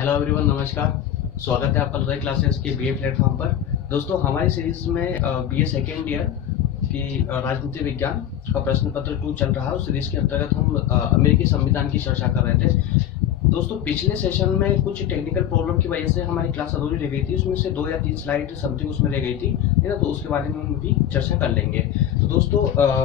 Hello everyone, नमस्कार। स्वागत है आपका लुराई क्लासेस के बीए प्लेटफॉर्म पर। दोस्तों, हमारी सीरीज में बीए सेकेंड ईयर की राजनीति विज्ञान का प्रश्न पत्र 2 चल रहा है। उस सीरीज के अंतर्गत हम अमेरिकी संविधान की चर्चा कर रहे थे। दोस्तों, पिछले सेशन में कुछ टेक्निकल प्रॉब्लम की वजह से हमारी क्लास अधूरी रह गई थी। उसमें से 2 या 3 स्लाइड समथिंग उसमें रह गई थी, है ना। तो उसके बारे में हम भी चर्चा कर लेंगे। तो दोस्तों,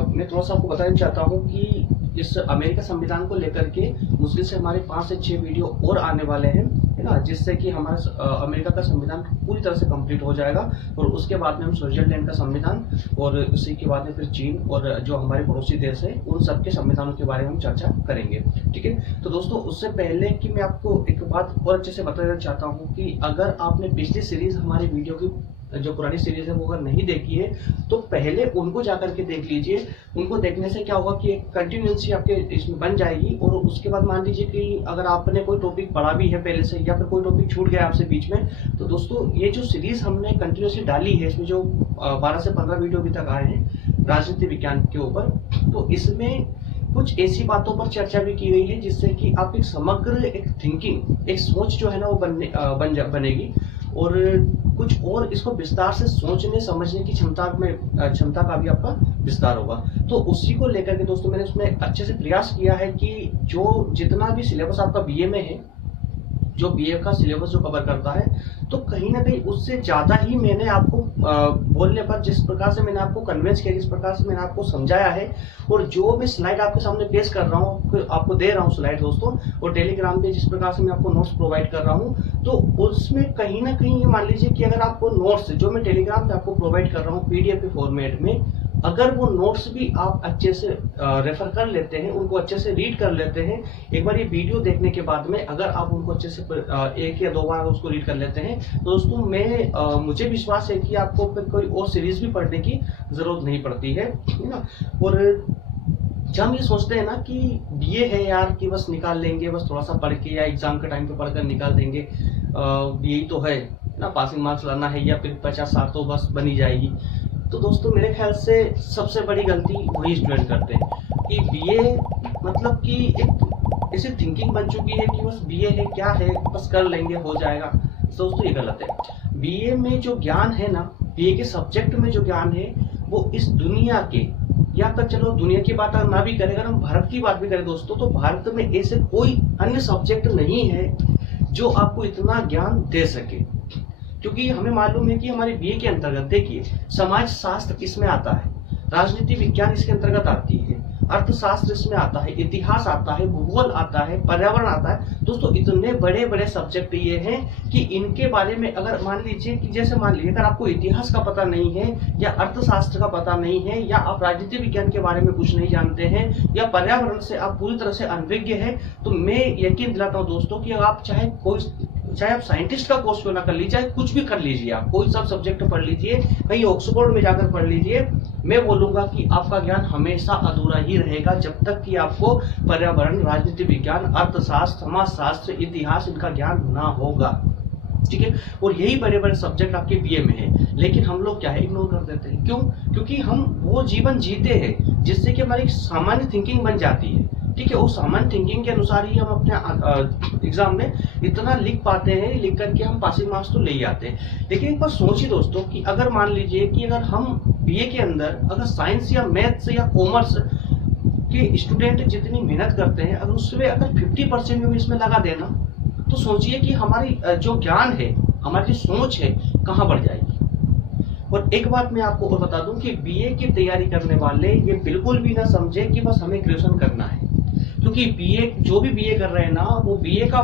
मैं थोड़ा सा आपको बताना चाहता हूँ कि इस अमेरिका संविधान को लेकर के मुश्किल से हमारे 5 से 6 वीडियो और आने वाले हैं, है ना, जिससे कि हमारा अमेरिका का संविधान पूरी तरह से कंप्लीट हो जाएगा। और उसके बाद में हम स्विट्जरलैंड का संविधान और उसी के बाद में फिर चीन और जो हमारे पड़ोसी देश है उन सबके संविधानों के बारे में हम चर्चा करेंगे। ठीक है। तो दोस्तों, उससे पहले कि मैं आपको एक बात और अच्छे से बताना चाहता हूँ कि अगर आपने पिछली सीरीज हमारी वीडियो की जो पुरानी सीरीज है वो अगर नहीं देखी है तो पहले उनको जाकर के देख लीजिए। उनको देखने से क्या होगा कि एक कंटिन्यूएंसी आपके इसमें बन जाएगी। और उसके बाद मान लीजिए कि अगर आपने कोई टॉपिक पढ़ा भी है पहले से या फिर कोई टॉपिक छूट गया आपसे बीच में, तो दोस्तों ये जो सीरीज हमने कंटिन्यूसली डाली है, इसमें जो 12 से 15 वीडियो अभी तक आए हैं राजनीति विज्ञान के ऊपर, तो इसमें कुछ ऐसी बातों पर चर्चा भी की गई है जिससे कि आप एक समग्र एक थिंकिंग, एक सोच जो है ना वो बनेगी। और कुछ और इसको विस्तार से सोचने समझने की क्षमता का भी आपका विस्तार होगा। तो उसी को लेकर के दोस्तों मैंने उसमें अच्छे से प्रयास किया है कि जो जितना भी सिलेबस आपका बीए में है, जो बीए का सिलेबस जो कवर करता है, तो कहीं ना कहीं उससे ज्यादा ही मैंने आपको बोलने पर जिस प्रकार से मैंने आपको कन्विंस किया, जिस प्रकार से मैंने आपको समझाया है, और जो मैं स्लाइड आपके सामने पेश कर रहा हूँ, आपको दे रहा हूँ स्लाइड दोस्तों, और टेलीग्राम पे जिस प्रकार से मैं आपको नोट्स प्रोवाइड कर रहा हूँ, तो उसमें कहीं ना कहीं ये मान लीजिए कि अगर आपको नोट्स जो मैं टेलीग्राम पे आपको प्रोवाइड कर रहा हूँ पीडीएफ के फॉर्मेट में, अगर वो नोट्स भी आप अच्छे से रेफर कर लेते हैं, उनको अच्छे से रीड कर लेते हैं, एक बार ये वीडियो देखने के बाद में अगर आप उनको अच्छे से 1 या 2 बार उसको रीड कर लेते हैं, तो दोस्तों मुझे विश्वास है कि आपको फिर कोई और सीरीज भी पढ़ने की जरूरत नहीं पड़ती है ना। और जब हम ये सोचते हैं ना कि बीए है यार कि बस निकाल लेंगे, बस थोड़ा सा पढ़ के या एग्जाम के टाइम पे पढ़कर निकाल देंगे, बीए तो है ना, पासिंग मार्क्स लाना है या फिर 50-60 तो बस बनी जाएगी, तो दोस्तों मेरे ख्याल से सबसे बड़ी गलती वही स्टूडेंट करते हैं कि बीए मतलब कि एक ऐसी थिंकिंग बन चुकी है कि बस बीए है, क्या है, बस कर लेंगे हो जाएगा। दोस्तों ये गलत है। बीए में जो ज्ञान है ना, बीए के सब्जेक्ट में जो ज्ञान है, वो इस दुनिया के, या फिर चलो दुनिया की बात अगर ना भी करें, अगर हम भारत की बात भी करें दोस्तों, तो भारत में ऐसे कोई अन्य सब्जेक्ट नहीं है जो आपको इतना ज्ञान दे सके। क्योंकि हमें मालूम है कि हमारे बीए के अंतर्गत देखिए समाज शास्त्र इसमें आता है, राजनीति विज्ञान इसके अंतर्गत आती है, अर्थशास्त्र इसमें आता है, इतिहास आता है, भूगोल आता है, पर्यावरण आता है। दोस्तों इतने बड़े बड़े सब्जेक्ट ये हैं कि इनके बारे में अगर मान लीजिए कि जैसे मान लीजिए अगर आपको इतिहास का पता नहीं है या अर्थशास्त्र का पता नहीं है या आप राजनीति विज्ञान के बारे में कुछ नहीं जानते हैं या पर्यावरण से आप पूरी तरह से अनभिज्ञ है, तो मैं यकीन दिलाता हूँ दोस्तों कि आप चाहे आप साइंटिस्ट का कोर्स क्यों ना कर लीजिए, चाहे कुछ भी कर लीजिए, आप कोई सब सब्जेक्ट पढ़ लीजिए, कहीं ऑक्सफोर्ड में जाकर पढ़ लीजिए, मैं बोलूंगा कि आपका ज्ञान हमेशा अधूरा ही रहेगा जब तक कि आपको पर्यावरण, राजनीति विज्ञान, अर्थशास्त्र, समाजशास्त्र, इतिहास इनका ज्ञान ना होगा। ठीक है। और यही बड़े बड़े सब्जेक्ट आपके बीए में है, लेकिन हम लोग क्या है, इग्नोर कर देते हैं। क्यों? क्योंकि हम वो जीवन जीते हैं जिससे कि हमारी सामान्य थिंकिंग बन जाती है। ठीक है। उस सामान्य थिंकिंग के अनुसार ही हम अपने एग्जाम में इतना लिख पाते हैं, लिख करके हम पासिंग मार्क्स तो ले ही आते हैं। लेकिन एक बार सोचिए दोस्तों कि अगर मान लीजिए कि अगर हम बीए के अंदर अगर साइंस या मैथ्स या कॉमर्स के स्टूडेंट जितनी मेहनत करते हैं, अगर उसमें अगर 50% भी इसमें लगा देना, तो सोचिए कि हमारी जो ज्ञान है, हमारी जो सोच है, कहाँ बढ़ जाएगी। और एक बात मैं आपको और बता दूं कि बीए की तैयारी करने वाले ये बिल्कुल भी ना समझे कि बस हमें ग्रेजुएशन करना है, क्योंकि बीए जो भी बीए कर रहे हैं ना, वो बीए का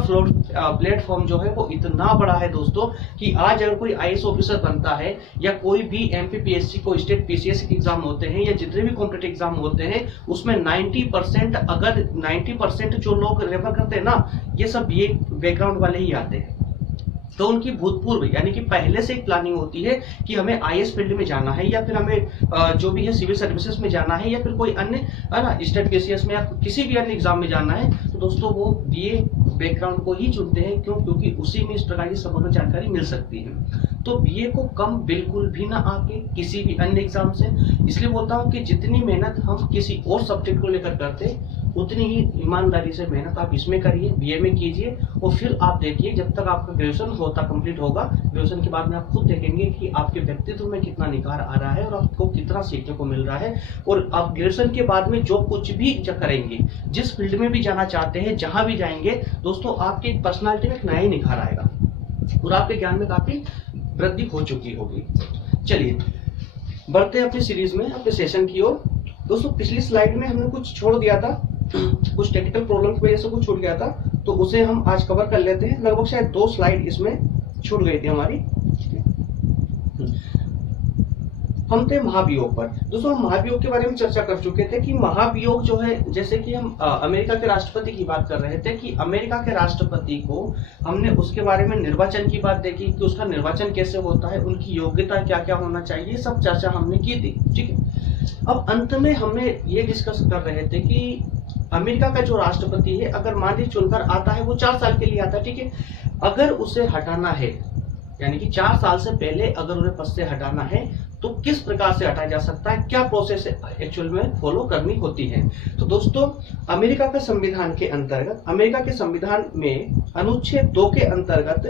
प्लेटफॉर्म जो है वो इतना बड़ा है दोस्तों कि आज अगर कोई आईएएस ऑफिसर बनता है या कोई भी एमपीपीएससी को स्टेट पीसीएस एग्जाम होते हैं या जितने भी कॉम्पिटिटिव एग्जाम होते हैं, उसमें 90% अगर 90% जो लोग रेफर करते हैं ना, ये सब बीए बैकग्राउंड वाले ही आते हैं। तो उनकी भूतपूर्व यानी कि पहले से एक प्लानिंग होती है कि हमें आईएएस फील्ड में जाना है या फिर हमें जो भी है सिविल सर्विसेज में जाना है या फिर कोई अन्य है ना स्टेट पीसीएस में या किसी भी अन्य एग्जाम में जाना है, तो दोस्तों वो बीए बैकग्राउंड को ही चुनते हैं। क्यों? क्योंकि उसी में इस प्रकार की समग्र जानकारी मिल सकती है। तो बीए को कम बिल्कुल भी ना आके किसी भी अन्य एग्जाम से, इसलिए बोलता हूँ कि जितनी मेहनत हम किसी और सब्जेक्ट को लेकर करते उतनी ही ईमानदारी से मेहनत आप इसमें करिए, बीए में कीजिए, और फिर आप देखिए जब तक आपका ग्रेजुएशन कंप्लीट होगा, ग्रेजुएशन के बाद में आप खुद देखेंगे कि आपके व्यक्तित्व में कितना निखार आ रहा है और आपको कितना सीखने को मिल रहा है। और आप ग्रेजुएशन के बाद में जो कुछ भी करेंगे, जिस फील्ड में भी जाना चाहते हैं, जहां भी जाएंगे दोस्तों, आपकी पर्सनालिटी में एक नया ही निखार आएगा और आपके ज्ञान में काफी वृद्धि हो चुकी होगी। चलिए बढ़ते हैं अपनी सीरीज में, अपने सेशन की ओर। दोस्तों पिछली स्लाइड में हमने कुछ छोड़ दिया था, कुछ टेक्निकल प्रॉब्लम की वजह से कुछ छूट गया था, तो उसे हम आज कवर कर लेते हैं। लगभग शायद 2 स्लाइड इसमें छूट गई थी हमारी। हम थे महाभियोग पर। दोस्तों हम महाभियोग के बारे में चर्चा कर चुके थे कि महाभियोग जो है, जैसे कि हम अमेरिका के राष्ट्रपति की बात कर रहे थे कि अमेरिका के राष्ट्रपति को हमने उसके बारे में निर्वाचन की बात देखी कि उसका निर्वाचन कैसे होता है, उनकी योग्यता क्या क्या होना चाहिए, सब चर्चा हमने की थी। ठीक है, अब अंत में हमने ये डिस्कस कर रहे थे कि अमेरिका का जो राष्ट्रपति है, अगर मान लीजिए चुनकर आता है, वो 4 साल के लिए आता है। ठीक है, अगर उसे हटाना है, यानी कि 4 साल से पहले अगर उन्हें पद से हटाना है तो किस प्रकार से हटाया जा सकता है, क्या प्रोसेस एक्चुअल में फॉलो करनी होती है। तो दोस्तों अमेरिका के संविधान के अंतर्गत, अमेरिका के संविधान में अनुच्छेद 2 के अंतर्गत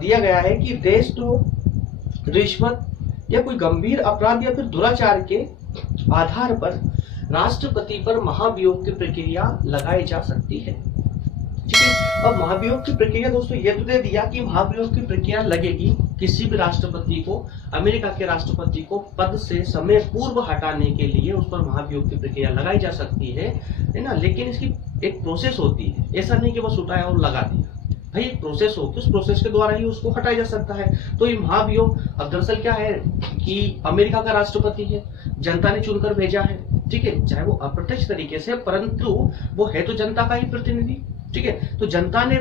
दिया गया है कि देशद्रोह, रिश्वत या कोई गंभीर अपराध या फिर दुराचार के आधार पर राष्ट्रपति पर महाभियोग की प्रक्रिया लगाई जा सकती है। ठीक है, अब महाभियोग की प्रक्रिया दोस्तों ये तो दे दिया कि महाभियोग की प्रक्रिया लगेगी किसी भी राष्ट्रपति को, अमेरिका के राष्ट्रपति को पद से समय पूर्व हटाने के लिए उस पर महाभियोग की प्रक्रिया लगाई जा सकती है ना। लेकिन इसकी एक प्रोसेस होती है, ऐसा नहीं कि बस उठाया और लगा दिया। भाई एक प्रोसेस होती है, उस प्रोसेस के द्वारा ही उसको हटाया जा सकता है। तो ये महाभियोग अब दरअसल क्या है कि अमेरिका का राष्ट्रपति है, जनता ने चुनकर भेजा है। ठीक है, चाहे वो अप्रत्यक्ष तरीके से, परंतु वो है तो जनता का ही प्रतिनिधि। ठीक है, तो जनता ने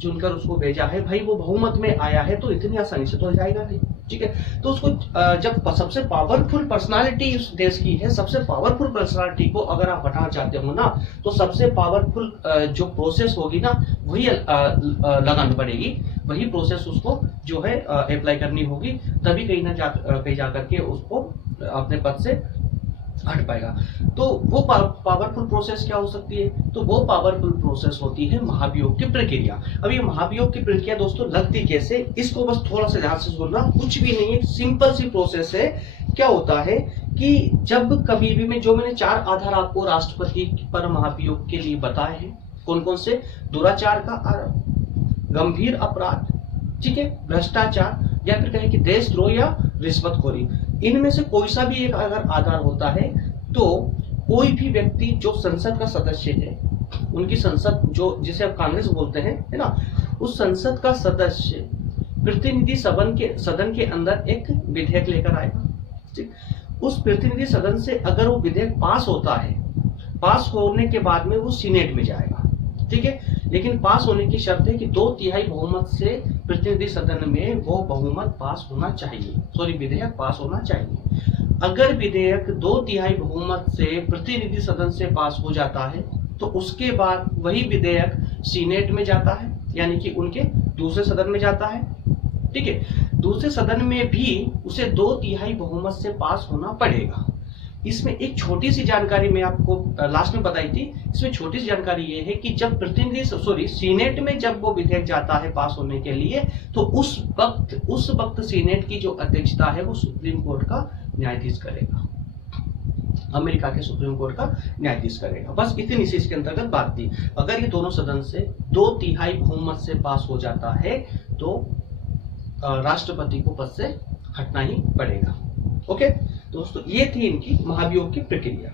चुनकर उसको भेजा है, भाई वो बहुमत में आया है तो इतनी आसानी से तो जाएगा नहीं। ठीक है, तो उसको जब सबसे पावरफुल पर्सनालिटी उस देश की है, सबसे पावरफुल पर्सनालिटी को अगर आप हटाना चाहते हो ना, तो सबसे पावरफुल जो प्रोसेस होगी ना, वही लगानी पड़ेगी, वही प्रोसेस उसको जो है अप्लाई करनी होगी, तभी कहीं जाकर के उसको अपने पद से हट पाएगा। तो वो पावरफुल प्रोसेस क्या हो सकती है, तो वो पावरफुल प्रोसेस होती है महाभियोग की प्रक्रिया। अब ये महाभियोग की प्रक्रिया दोस्तों लगती कैसे, इसको बस थोड़ा सा ध्यान से सुनना, कुछ भी नहीं है, सिंपल सी प्रोसेस है। क्या होता है कि जब कभी भी मैंने 4 आधार आपको राष्ट्रपति पर महाभियोग के लिए बताए हैं, कौन कौन से, दुराचार का आरोप, गंभीर अपराध, ठीक है, भ्रष्टाचार, या फिर कहें कि देशद्रोह या रिश्वतखोरी, इनमें से कोई सा भी एक अगर आधार होता है तो कोई भी व्यक्ति जो संसद का सदस्य है, उनकी संसद जो जिसे आप कांग्रेस बोलते हैं, है ना, उस संसद का सदस्य प्रतिनिधि सदन के अंदर एक विधेयक लेकर आएगा। ठीक, उस प्रतिनिधि सदन से अगर वो विधेयक पास होता है, पास होने के बाद में वो सीनेट में जाएगा। ठीक है, लेकिन पास होने की शर्त है कि 2/3 बहुमत से प्रतिनिधि सदन में वो बहुमत पास होना चाहिए, विधेयक पास होना चाहिए। अगर विधेयक 2/3 बहुमत से प्रतिनिधि सदन से पास हो जाता है तो उसके बाद वही विधेयक सीनेट में जाता है, यानी कि उनके दूसरे सदन में जाता है। ठीक है, दूसरे सदन में भी उसे 2/3 बहुमत से पास होना पड़ेगा। इसमें एक छोटी सी जानकारी मैं आपको लास्ट में बताई थी, इसमें छोटी सी जानकारी ये है कि जब सीनेट में जब वो विधेयक जाता है पास होने के लिए, तो उस वक्त सीनेट की जो अध्यक्षता है वो सुप्रीम कोर्ट का न्यायाधीश करेगा, अमेरिका के सुप्रीम कोर्ट का न्यायाधीश करेगा। बस इतनी सी इसके अंतर्गत बात थी। अगर ये दोनों सदन से 2/3 बहुमत से पास हो जाता है तो राष्ट्रपति को पद से हटना ही पड़ेगा। ओके दोस्तों, ये थी इनकी महाभियोग की प्रक्रिया।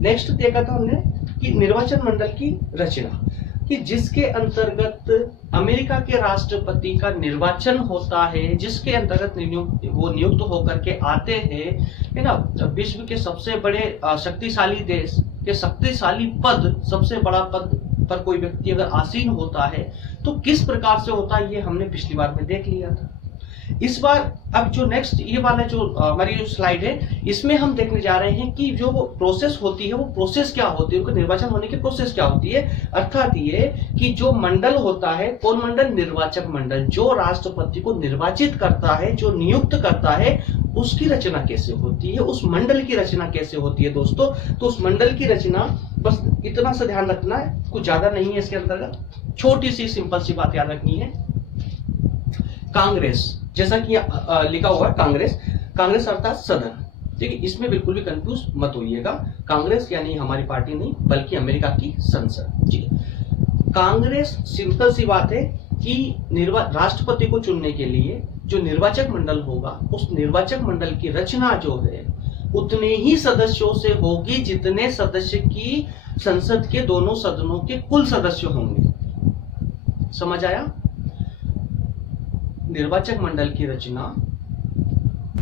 नेक्स्ट देखा था हमने कि निर्वाचन मंडल की रचना, कि जिसके अंतर्गत अमेरिका के राष्ट्रपति का निर्वाचन होता है, जिसके अंतर्गत वो नियुक्त होकर के आते हैं, है ना, विश्व के सबसे बड़े शक्तिशाली देश के शक्तिशाली पद, सबसे बड़ा पद पर कोई व्यक्ति अगर आसीन होता है तो किस प्रकार से होता है, ये हमने पिछली बार में देख लिया था। इस बार अब जो नेक्स्ट ये वाला जो हमारी जो स्लाइड है, इसमें हम देखने जा रहे हैं कि जो वो प्रोसेस होती है, वो प्रोसेस क्या होती है, उनका निर्वाचन होने की प्रोसेस क्या होती है। अर्थात ये कि जो मंडल होता है, कौन मंडल, निर्वाचक मंडल, जो राष्ट्रपति को निर्वाचित करता है, जो नियुक्त करता है, उसकी रचना कैसे होती है, उस मंडल की रचना कैसे होती है दोस्तों। तो उस मंडल की रचना बस इतना सा ध्यान रखना है, कुछ ज्यादा नहीं है इसके अंतर्गत, छोटी सी सिंपल सी बात याद रखनी है। कांग्रेस, जैसा कि लिखा हुआ है कांग्रेस, कांग्रेस अर्थात सदन, ठीक है, इसमें बिल्कुल भी कंफ्यूज मत होइएगा। कांग्रेस यानी हमारी पार्टी नहीं बल्कि अमेरिका की संसद, ठीक है। कांग्रेस सिंपल सी बात है कि राष्ट्रपति को चुनने के लिए जो निर्वाचक मंडल होगा, उस निर्वाचक मंडल की रचना जो है उतने ही सदस्यों से होगी जितने सदस्य की संसद के दोनों सदनों के कुल सदस्य होंगे। समझ आया? निर्वाचक मंडल की रचना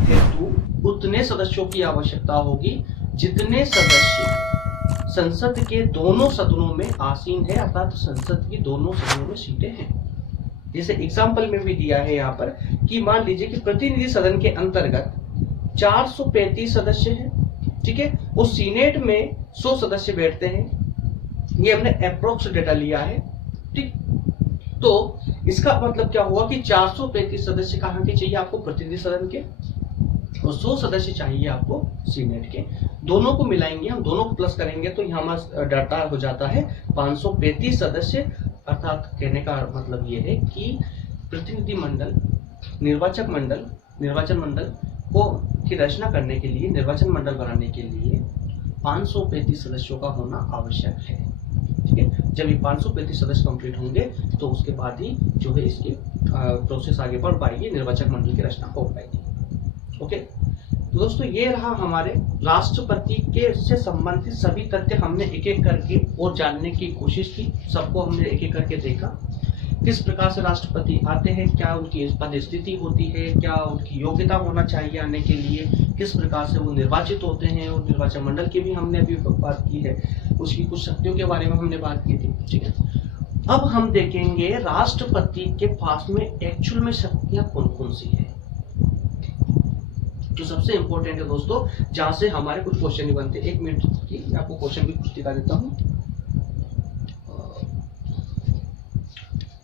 हेतु उतने सदस्यों की आवश्यकता होगी जितने सदस्य संसद के दोनों सदनों में आसीन है, अर्थात संसद की दोनों सदनों में सीटें हैं। जैसे एग्जाम्पल में भी दिया है यहाँ पर कि मान लीजिए कि प्रतिनिधि सदन के अंतर्गत 435 सदस्य हैं, ठीक है, उस सीनेट में 100 सदस्य बैठते हैं। ये हमने अप्रोक्स डेटा लिया है, ठीक। तो इसका मतलब क्या हुआ कि 435 सदस्य कहाँ के चाहिए आपको, प्रतिनिधि सदन के, और 100 सदस्य चाहिए आपको सीनेट के। दोनों को मिलाएंगे हम, दोनों को प्लस करेंगे तो यहाँ हमारा डाटा हो जाता है 535 सदस्य। अर्थात कहने का मतलब ये है कि प्रतिनिधि मंडल, निर्वाचन मंडल को की रचना करने के लिए, निर्वाचन मंडल बनाने के लिए 535 सदस्यों का होना आवश्यक है, ठीक है। जब ये 535 सदस्य कंप्लीट होंगे तो उसके बाद ही जो है इसकी प्रोसेस आगे बढ़ पाएगी, निर्वाचन मंडल की रचना हो पाएगी। ओके, तो दोस्तों ये रहा हमारे राष्ट्रपति के से संबंधित सभी तथ्य। हमने एक एक करके और जानने की कोशिश की, सबको हमने एक एक करके देखा, किस प्रकार से राष्ट्रपति आते हैं, क्या उनकी पद स्थिति होती है, क्या उनकी योग्यता होना चाहिए आने के लिए, किस प्रकार से वो निर्वाचित होते हैं, और निर्वाचन मंडल की भी हमने अभी बात की है, उसकी कुछ शक्तियों के बारे में हमने बात की थी, ठीक है। अब हम देखेंगे राष्ट्रपति के पास में एक्चुअल में शक्तियां कौन कौन सी है। तो सबसे इंपॉर्टेंट है दोस्तों, जहां से हमारे कुछ क्वेश्चन ही बनते हैं। 1 मिनट की आपको क्वेश्चन भी कुछ दिखा देता हूं।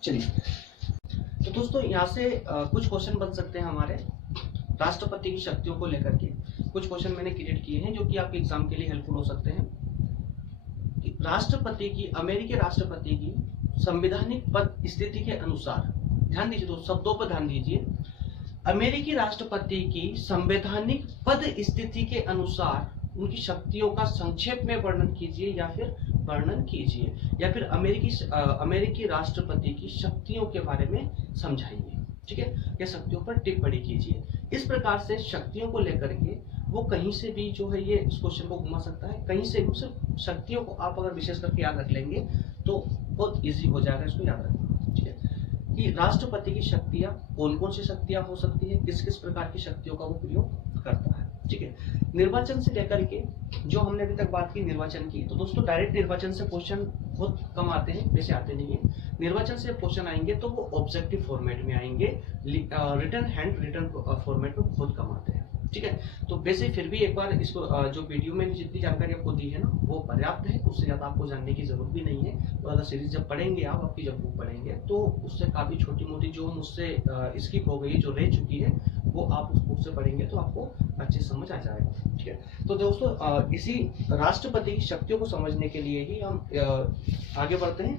चलिए, तो दोस्तों यहाँ से कुछ क्वेश्चन बन सकते हैं हमारे राष्ट्रपति की शक्तियों को लेकर के। कुछ क्वेश्चन मैंने क्रिएट किए हैं जो कि आपके एग्जाम के लिए हेल्पफुल हो सकते हैं। राष्ट्रपति की, अमेरिकी राष्ट्रपति की संवैधानिक पद स्थिति के अनुसार, ध्यान दीजिए दोस्तों, शब्दों पर ध्यान दीजिए। अमेरिकी राष्ट्रपति की संवैधानिक पद स्थिति के अनुसार उनकी शक्तियों का संक्षेप में वर्णन कीजिए, या फिर वर्णन कीजिए, या फिर अमेरिकी राष्ट्रपति की शक्तियों के बारे में समझाइए, ठीक है, या शक्तियों पर टिप्पणी कीजिए। इस प्रकार से शक्तियों को लेकर के वो कहीं से भी जो है ये इस क्वेश्चन को घुमा सकता है, कहीं से भी। सिर्फ शक्तियों को आप अगर विशेष करके याद रख लेंगे तो बहुत इजी हो जाएगा इसको याद रखना, ठीक है, कि राष्ट्रपति की शक्तियां कौन कौन सी शक्तियां हो सकती है, किस किस प्रकार की शक्तियों का वो प्रयोग करता है, ठीक है। निर्वाचन से लेकर के जो हमने अभी तक बात की निर्वाचन की, तो दोस्तों डायरेक्ट निर्वाचन से क्वेश्चन बहुत कम आते हैं, वैसे आते नहीं है। निर्वाचन से क्वेश्चन आएंगे तो वो ऑब्जेक्टिव फॉर्मेट में आएंगे, रिटन हैंड रिटन फॉर्मेट में बहुत कम आते हैं, ठीक है। तो वैसे फिर भी एक बार इसको जो वीडियो में जितनी जानकारी आपको दी है ना वो पर्याप्त है, उससे ज्यादा आपको जानने की जरूरत भी नहीं है। और अगर सीरीज जब पढ़ेंगे आप, आपकी जब बुक पढ़ेंगे तो उससे काफी छोटी मोटी जो मुझसे स्किप हो गई, जो रह चुकी है, वो आप उस बुक से पढ़ेंगे तो आपको अच्छे समझ आ जाएगा, ठीक है। तो दोस्तों इसी राष्ट्रपति की शक्तियों को समझने के लिए ही हम आगे बढ़ते हैं।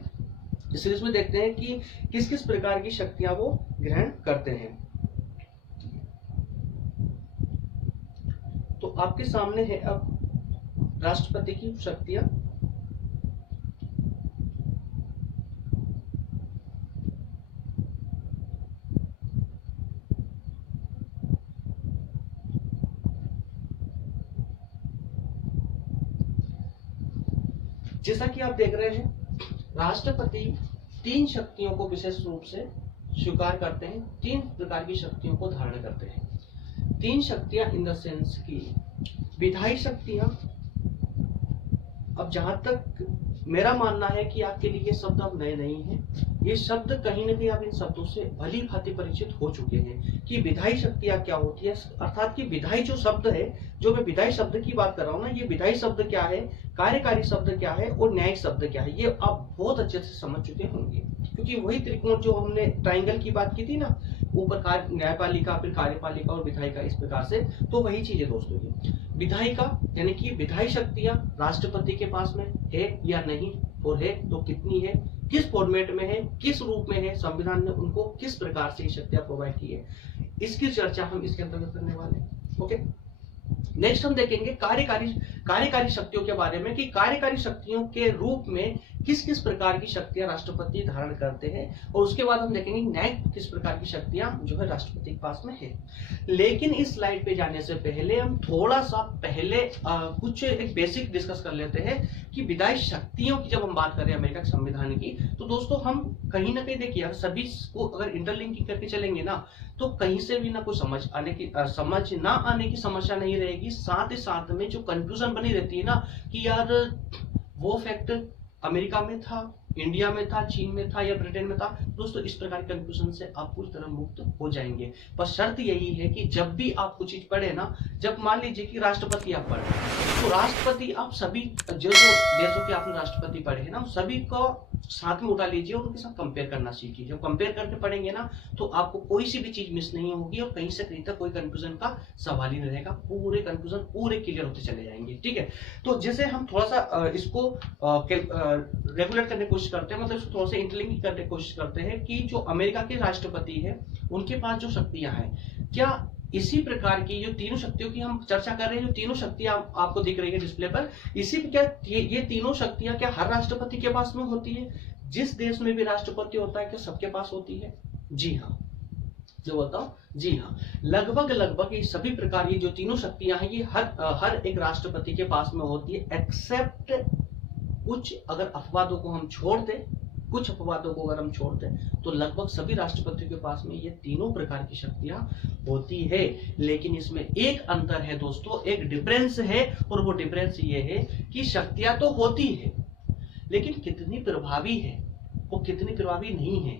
इस सीरीज में देखते हैं कि किस किस प्रकार की शक्तियां वो ग्रहण करते हैं। तो आपके सामने है अब राष्ट्रपति की शक्तियां। जैसा कि आप देख रहे हैं, राष्ट्रपति 3 शक्तियों को विशेष रूप से स्वीकार करते हैं, 3 प्रकार की शक्तियों को धारण करते हैं। 3 शक्तियां इन द सेंस की विधायी शक्तियां। अब जहां तक मेरा मानना है कि आपके लिए ये शब्द अब नए नहीं है, ये शब्द कहीं ना कहीं आप इन शब्दों से भली भांति परिचित हो चुके हैं कि विधायी शक्तियां क्या होती है। अर्थात कि विधायी जो शब्द है, जो मैं विधायी शब्द की बात कर रहा हूं ना, ये विधायी शब्द क्या है, कार्यकारी शब्द क्या है और न्यायिक शब्द क्या है, ये आप बहुत अच्छे से समझ चुके होंगे। क्योंकि वही त्रिकोण जो हमने ट्राइंगल की बात की थी ना, ऊपर न्यायपालिका, फिर कार्यपालिका और विधायिका, इस प्रकार से, तो वही चीज है दोस्तों। ये विधायिका यानी कि विधायी शक्तियां राष्ट्रपति के पास में है या नहीं, और है तो कितनी है, किस फॉर्मेट में है, किस रूप में है, संविधान ने उनको किस प्रकार से शक्तियां प्रोवाइड की है, इसकी चर्चा हम इसके अंतर्गत करने वाले हैं। ओके, नेक्स्ट हम देखेंगे कार्यकारी शक्तियों के बारे में, कि कार्यकारी शक्तियों के रूप में किस किस प्रकार की शक्तियां राष्ट्रपति धारण करते हैं, और उसके बाद हम देखेंगे न्यायिक किस प्रकार की शक्तियां जो है राष्ट्रपति के पास में है। लेकिन इस स्लाइड पे जाने से पहले हम थोड़ा सा पहले कुछ एक बेसिक डिस्कस कर लेते हैं कि विधायी शक्तियों की जब हम बात करें अमेरिका के संविधान की, तो दोस्तों हम कहीं ना कहीं देखिए सभी को अगर इंटरलिंकिंग करके चलेंगे ना, तो कहीं से भी ना कोई समझ ना आने की समस्या नहीं रहेगी। साथ ही साथ में जो कंफ्यूजन बनी रहती है ना कि यार वो फैक्ट अमेरिका में था, इंडिया में था, चीन में था या ब्रिटेन में था, दोस्तों इस प्रकार के कंफ्यूजन से आप पूरी तरह मुक्त हो जाएंगे। पर शर्त यही है कि जब भी आप कुछ चीज पढ़े ना, जब मान लीजिए कि राष्ट्रपति आप पढ़े, तो राष्ट्रपति आप सभी जो देशों के आपने राष्ट्रपति पढ़े हैं ना, सभी को साथ में उठा लीजिए और उनके साथ कंपेयर करना सीखिए। जब कंपेयर करके पढ़ेंगे ना, तो आपको कोई सी भी चीज मिस नहीं होगी और कहीं से कहीं तक कोई कंफ्यूजन का सवाल ही नहीं रहेगा, पूरे कंफ्यूजन पूरे क्लियर होते चले जाएंगे। ठीक है, तो जैसे हम थोड़ा सा इसको रेगुलेट करने की कोशिश करते हैं, मतलब इसको थोड़ा सा इंटरलिंक करने की कोशिश करते हैं कि जो अमेरिका के राष्ट्रपति है उनके पास जो शक्तियां हैं, क्या इसी प्रकार की जो तीनों शक्तियों की हम चर्चा कर रहे हैं, जो तीनों शक्तियां आपको दिख रही है डिस्प्ले पर, इसी क्या ये तीनों शक्तियां क्या हर राष्ट्रपति के पास में होती है? जिस देश में भी राष्ट्रपति होता है क्या सबके पास होती है? जी हाँ, जो बोलता हूं, जी हाँ, लगभग ये सभी प्रकार की जो तीनों शक्तियां हैं ये हर एक राष्ट्रपति के पास में होती है, एक्सेप्ट कुछ अगर अपवादों को हम छोड़ दें, कुछ अपवादों को अगर हम छोड़ दें, तो लगभग सभी राष्ट्रपतियों के पास में ये तीनों प्रकार की शक्तियां होती है। लेकिन इसमें एक अंतर है दोस्तों, एक डिफरेंस है, और वो डिफरेंस ये है कि शक्तियां तो होती है लेकिन कितनी प्रभावी है, वो कितनी प्रभावी नहीं है।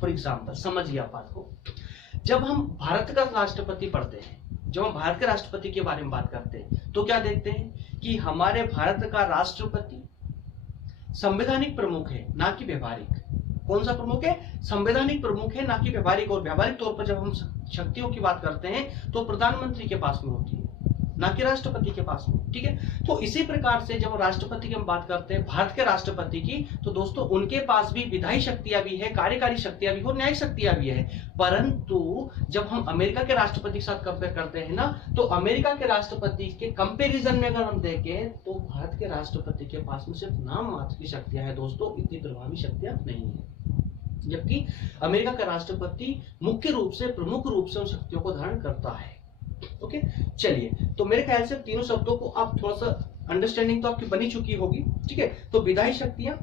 फॉर एग्जाम्पल समझिए आप बात को, जब हम भारत का राष्ट्रपति पढ़ते हैं, जब हम भारत के राष्ट्रपति के बारे में बात करते हैं, तो क्या देखते हैं कि हमारे भारत का राष्ट्रपति संवैधानिक प्रमुख है, ना कि व्यवहारिक। कौन सा प्रमुख है? संवैधानिक प्रमुख है, ना कि व्यवहारिक। और व्यवहारिक तौर पर जब हम शक्तियों की बात करते हैं तो प्रधानमंत्री के पास में होती है, ना कि राष्ट्रपति के पास में। ठीक है, तो इसी प्रकार से जब राष्ट्रपति की हम बात करते हैं, भारत के राष्ट्रपति की, तो दोस्तों उनके पास भी विधायी शक्तियां भी है, कार्यकारी शक्तियां भी और न्यायिक शक्तियां भी है। परंतु जब हम अमेरिका के राष्ट्रपति के साथ कंपेयर करते हैं ना, तो अमेरिका के राष्ट्रपति के कंपेरिजन में अगर हम देखें तो भारत के राष्ट्रपति के पास में सिर्फ नाम मात्र की शक्तियां हैं दोस्तों, इतनी प्रभावी शक्तियां नहीं है। जबकि अमेरिका का राष्ट्रपति मुख्य रूप से, प्रमुख रूप से उन शक्तियों को धारण करता है। ओके, चलिए, तो मेरे ख्याल से तीनों शब्दों को आप थोड़ा सा अंडरस्टैंडिंग तो आपकी बनी चुकी होगी। ठीक है, तो विधायी शक्तियां,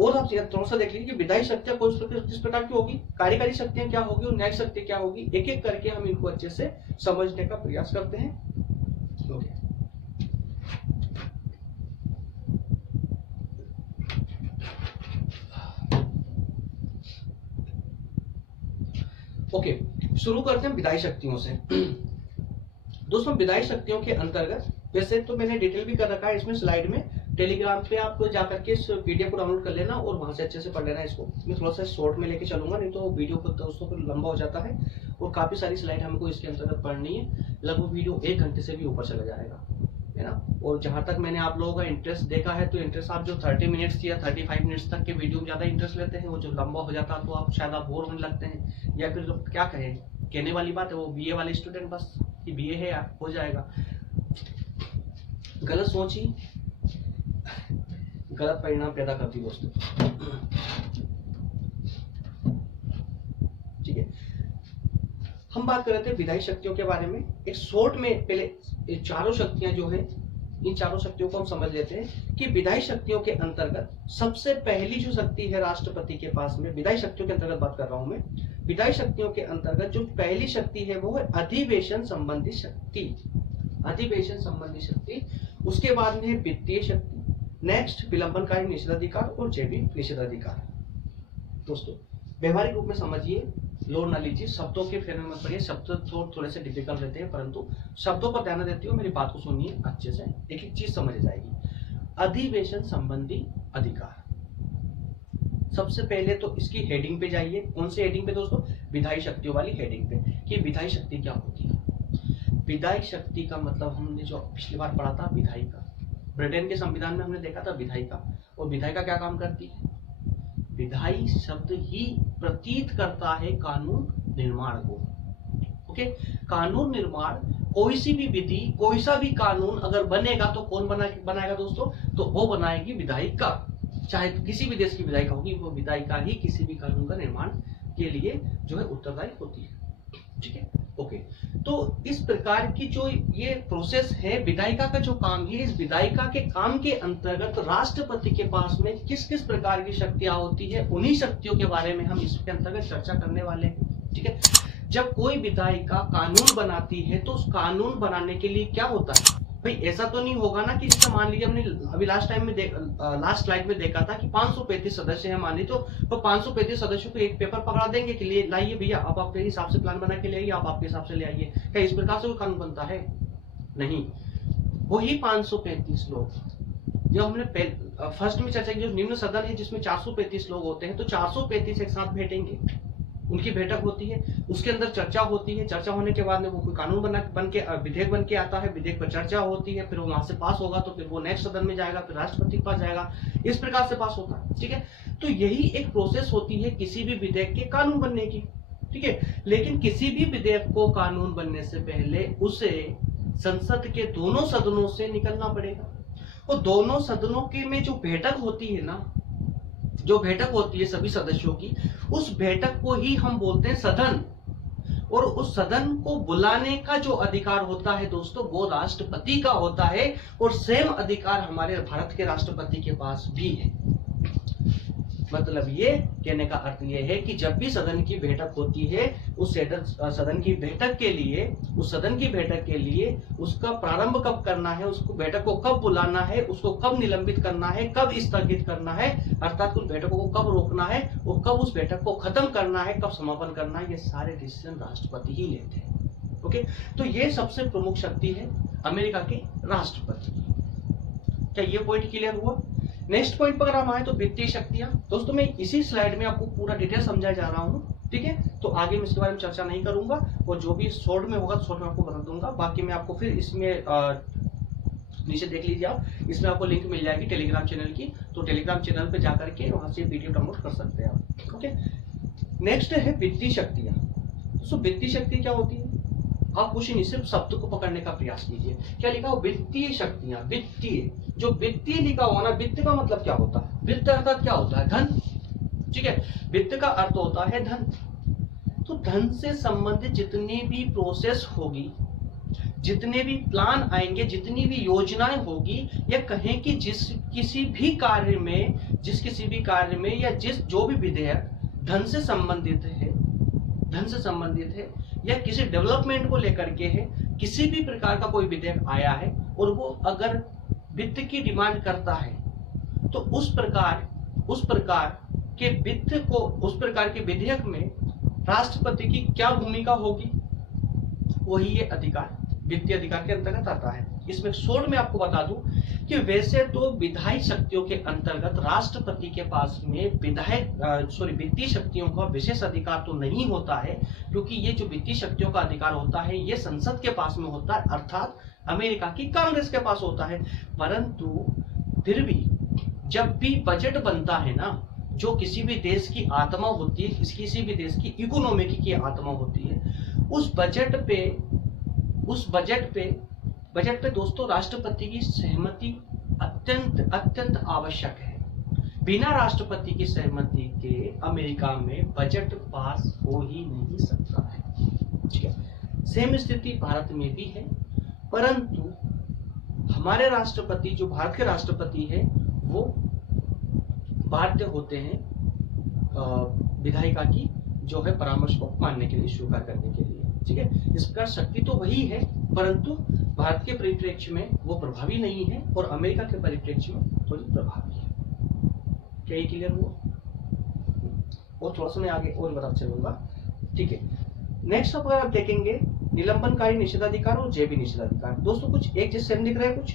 और आप थोड़ा सा देख लीजिए कि विधायी शक्तियां किस प्रकार की होगी, कार्यकारी शक्तियां क्या होगी और न्यायिक शक्ति क्या होगी। एक एक करके हम इनको अच्छे से समझने का प्रयास करते हैं। ओके, शुरू करते हैं विधायी शक्तियों से। दोस्तों विधायी शक्तियों के अंतर्गत, वैसे तो मैंने डिटेल भी कर रखा है इसमें स्लाइड में, टेलीग्राम पे आप जाकर के इस पीडीएफ को डाउनलोड कर लेना और वहां से अच्छे से पढ़ लेना इसको। मैं थोड़ा सा शॉर्ट में लेके चलूंगा, नहीं तो वीडियो को दोस्तों पर लंबा हो जाता है और काफी सारी स्लाइड हमको इसके अंतर्गत पढ़नी है। लगभग वीडियो 1 घंटे से भी ऊपर चला जाएगा, है ना। और जहां तक मैंने आप लोगों का इंटरेस्ट देखा है, तो इंटरेस्ट आप जो 30 मिनट्स या 35 मिनट्स तक के वीडियो में ज्यादा इंटरेस्ट लेते हैं, वो जो लंबा हो जाता है तो आप शायद बोर होने लगते हैं, या फिर क्या कहें, कहने वाली बात है, वो बीए वाले स्टूडेंट बस कि बीए है यार हो जाएगा। गलत सोच ही गलत परिणाम पैदा करती दोस्तों। ठीक है, हम बात कर रहे थे विधायी शक्तियों के बारे में। एक शॉर्ट में पहले चारों शक्तियां जो है, इन चारों शक्तियों को हम समझ लेते हैं कि विधायी शक्तियों के अंतर्गत सबसे पहली जो शक्ति है राष्ट्रपति के पास में, विधायी शक्तियों के अंतर्गत बात कर रहा हूं मैं, विधायी शक्तियों के अंतर्गत जो पहली शक्ति है वो है अधिवेशन संबंधी शक्ति। अधिवेशन संबंधी शक्ति, उसके बाद में है वित्तीय शक्ति, नेक्स्ट विलंबनकारी निषेधाधिकार और जैविक निषेधाधिकार। दोस्तों व्यवहारिक रूप में समझिए, लोड ना लीजिए, शब्दों के फेर में मत पड़िए, शब्द थोड़े से डिफिकल्ट रहते हैं, परंतु शब्दों पर ध्यान देते हो, मेरी बात को सुनिए अच्छे से, एक एक चीज समझ जाएगी। अधिवेशन संबंधी अधिकार, सबसे पहले तो इसकी हेडिंग पे जाइए। कौन सी हेडिंग पे दोस्तों? विधायी शक्तियों वाली हेडिंग पे, कि विधायी शक्ति क्या होती है। विधायी शक्ति का मतलब हमने जो पिछली बार पढ़ा था विधायिका, ब्रिटेन के संविधान में हमने देखा था विधायिका। और विधायिका क्या काम करती है? विधायी शब्द ही प्रतीत करता है कानून निर्माण को। ओके, कानून निर्माण, कोई सी भी विधि, कोई सा भी कानून अगर बनेगा तो कौन बनाएगा दोस्तों? तो वो बनाएगी विधायिका। चाहे किसी भी देश की विधायिका होगी, वो विधायिका ही किसी भी कानून का निर्माण के लिए जो है उत्तरदायी होती है। ठीक है, ओके। तो इस प्रकार की जो ये प्रोसेस है, विधायिका का जो काम है, इस विधायिका के काम के अंतर्गत राष्ट्रपति के पास में किस किस प्रकार की शक्तियां होती है, उन्हीं शक्तियों के बारे में हम इसके अंतर्गत चर्चा करने वाले हैं। ठीक है, जब कोई विधायिका कानून बनाती है तो उस कानून बनाने के लिए क्या होता है भाई? ऐसा तो नहीं होगा ना कि जैसे मान लीजिए हमने अभी लास्ट स्लाइड में देखा था कि 535 सदस्य हैं मान लीजिए, तो 535 सदस्यों को एक पेपर पकड़ा देंगे कि लिए लाइए भैया, आप आपके हिसाब से प्लान बना के ले आइए, आप आपके हिसाब से ले आइए। क्या इस प्रकार से कोई कानून बनता है? नहीं। वही 535 लोग, जब हमने फर्स्ट में चर्चा की, जो निम्न सदन है जिसमें 435 लोग होते हैं, तो 435 एक साथ बैठेंगे, उनकी बैठक होती है, उसके अंदर चर्चा होती है। चर्चा होने के बाद में वो कोई कानून विधेयक बन के आता है, विधेयक पर चर्चा होती है, फिर वो वहां से पास होगा तो फिर वो नेक्स्ट सदन में जाएगा, फिर राष्ट्रपति के पास जाएगा, इस प्रकार से पास होता है। ठीक है, तो यही एक प्रोसेस होती है किसी भी विधेयक के कानून बनने की। ठीक है, लेकिन किसी भी विधेयक को कानून बनने से पहले उसे संसद के दोनों सदनों से निकलना पड़ेगा। और दोनों सदनों के में जो बैठक होती है ना, जो बैठक होती है सभी सदस्यों की, उस बैठक को ही हम बोलते हैं सदन। और उस सदन को बुलाने का जो अधिकार होता है दोस्तों, वो राष्ट्रपति का होता है। और सेम अधिकार हमारे भारत के राष्ट्रपति के पास भी है। मतलब ये कहने का अर्थ ये है कि जब भी सदन की बैठक होती है, उस सदन की बैठक के लिए उसका प्रारंभ कब करना है, उसको बैठक को कब बुलाना है, उसको कब निलंबित करना है, कब स्थगित करना है, अर्थात उन बैठकों को कब रोकना है और कब उस बैठक को खत्म करना है, कब समापन करना है, ये सारे डिसीजन राष्ट्रपति ही लेते हैं। ओके, तो ये सबसे प्रमुख शक्ति है अमेरिका के राष्ट्रपति की। क्या ये पॉइंट क्लियर हुआ? नेक्स्ट पॉइंट पर हम आए तो वित्तीय शक्तियां। दोस्तों मैं इसी स्लाइड में आपको पूरा डिटेल समझाया जा रहा हूं। ठीक है, तो आगे मैं इसके बारे में चर्चा नहीं करूंगा, और जो भी शॉर्ट में होगा शॉर्ट में आपको बता दूंगा। बाकी मैं आपको फिर इसमें नीचे देख लीजिए आप, इसमें आपको लिंक मिल जाएगी टेलीग्राम चैनल की, तो टेलीग्राम चैनल पे जाकर के वहां से वीडियो डाउनलोड कर सकते हैं आप। ओके, नेक्स्ट है वित्तीय शक्तियां। दोस्तों वित्तीय शक्ति क्या होती है? आप कुछ नहीं, सिर्फ शब्द को पकड़ने का प्रयास कीजिए। क्या लिखा हो? वित्तीय शक्तियां। वित्तीय, जो वित्तीय लिखा हुआ ना, वित्त का मतलब क्या होता है? वित्त अर्थात क्या होता है? धन। ठीक है, वित्त का अर्थ होता है धन। तो धन से संबंधित जितनी भी प्रोसेस होगी, जितने भी प्लान आएंगे, जितनी भी योजनाएं होगी, या कहें कि जिस किसी भी कार्य में या जो भी विधेयक धन से संबंधित है या किसी डेवलपमेंट को लेकर के है, किसी भी प्रकार का कोई विधेयक आया है और वो अगर वित्त की डिमांड करता है, तो उस प्रकार के विधेयक में राष्ट्रपति की क्या भूमिका होगी, वही ये अधिकार वित्तीय अधिकार के अंतर्गत आता है। इसमें शॉर्ट में आपको बता दूं कि वैसे तो विधायी शक्तियों के अंतर्गत राष्ट्रपति के पास में वित्तीय शक्तियों का विशेष अधिकार तो नहीं होता है, क्योंकि ये जो वित्तीय शक्तियों का अधिकार होता है ये संसद के पास में होता है, अर्थात अमेरिका की कांग्रेस के पास होता है। परंतु फिर भी जब भी बजट बनता है ना, जो किसी भी देश की आत्मा होती है, किसी भी देश की इकोनॉमी की आत्मा होती है, उस बजट पे दोस्तों राष्ट्रपति की सहमति अत्यंत आवश्यक है। बिना राष्ट्रपति की सहमति के अमेरिका में बजट पास हो ही नहीं सकता है। ठीक है, सेम स्थिति भारत में भी है, परंतु हमारे राष्ट्रपति, जो भारत के राष्ट्रपति है, वो बाध्य होते हैं विधायिका की जो है परामर्श को मानने के लिए, स्वीकार करने के लिए। ठीक है, इस प्रकार शक्ति तो वही है, परंतु भारत के परिप्रेक्ष्य में वो प्रभावी नहीं है और अमेरिका के परिप्रेक्ष्य में थोड़ी प्रभावी है। क्या ये क्लियर हुआ? और थोड़ा सा मैं आगे और बताता चलूंगा। ठीक है, नेक्स्ट अगर आप देखेंगे निलंबनकारी निषेधाधिकार और जैवी निषेधाधिकार। दोस्तों कुछ एक जैसे सेम दिख रहा है, कुछ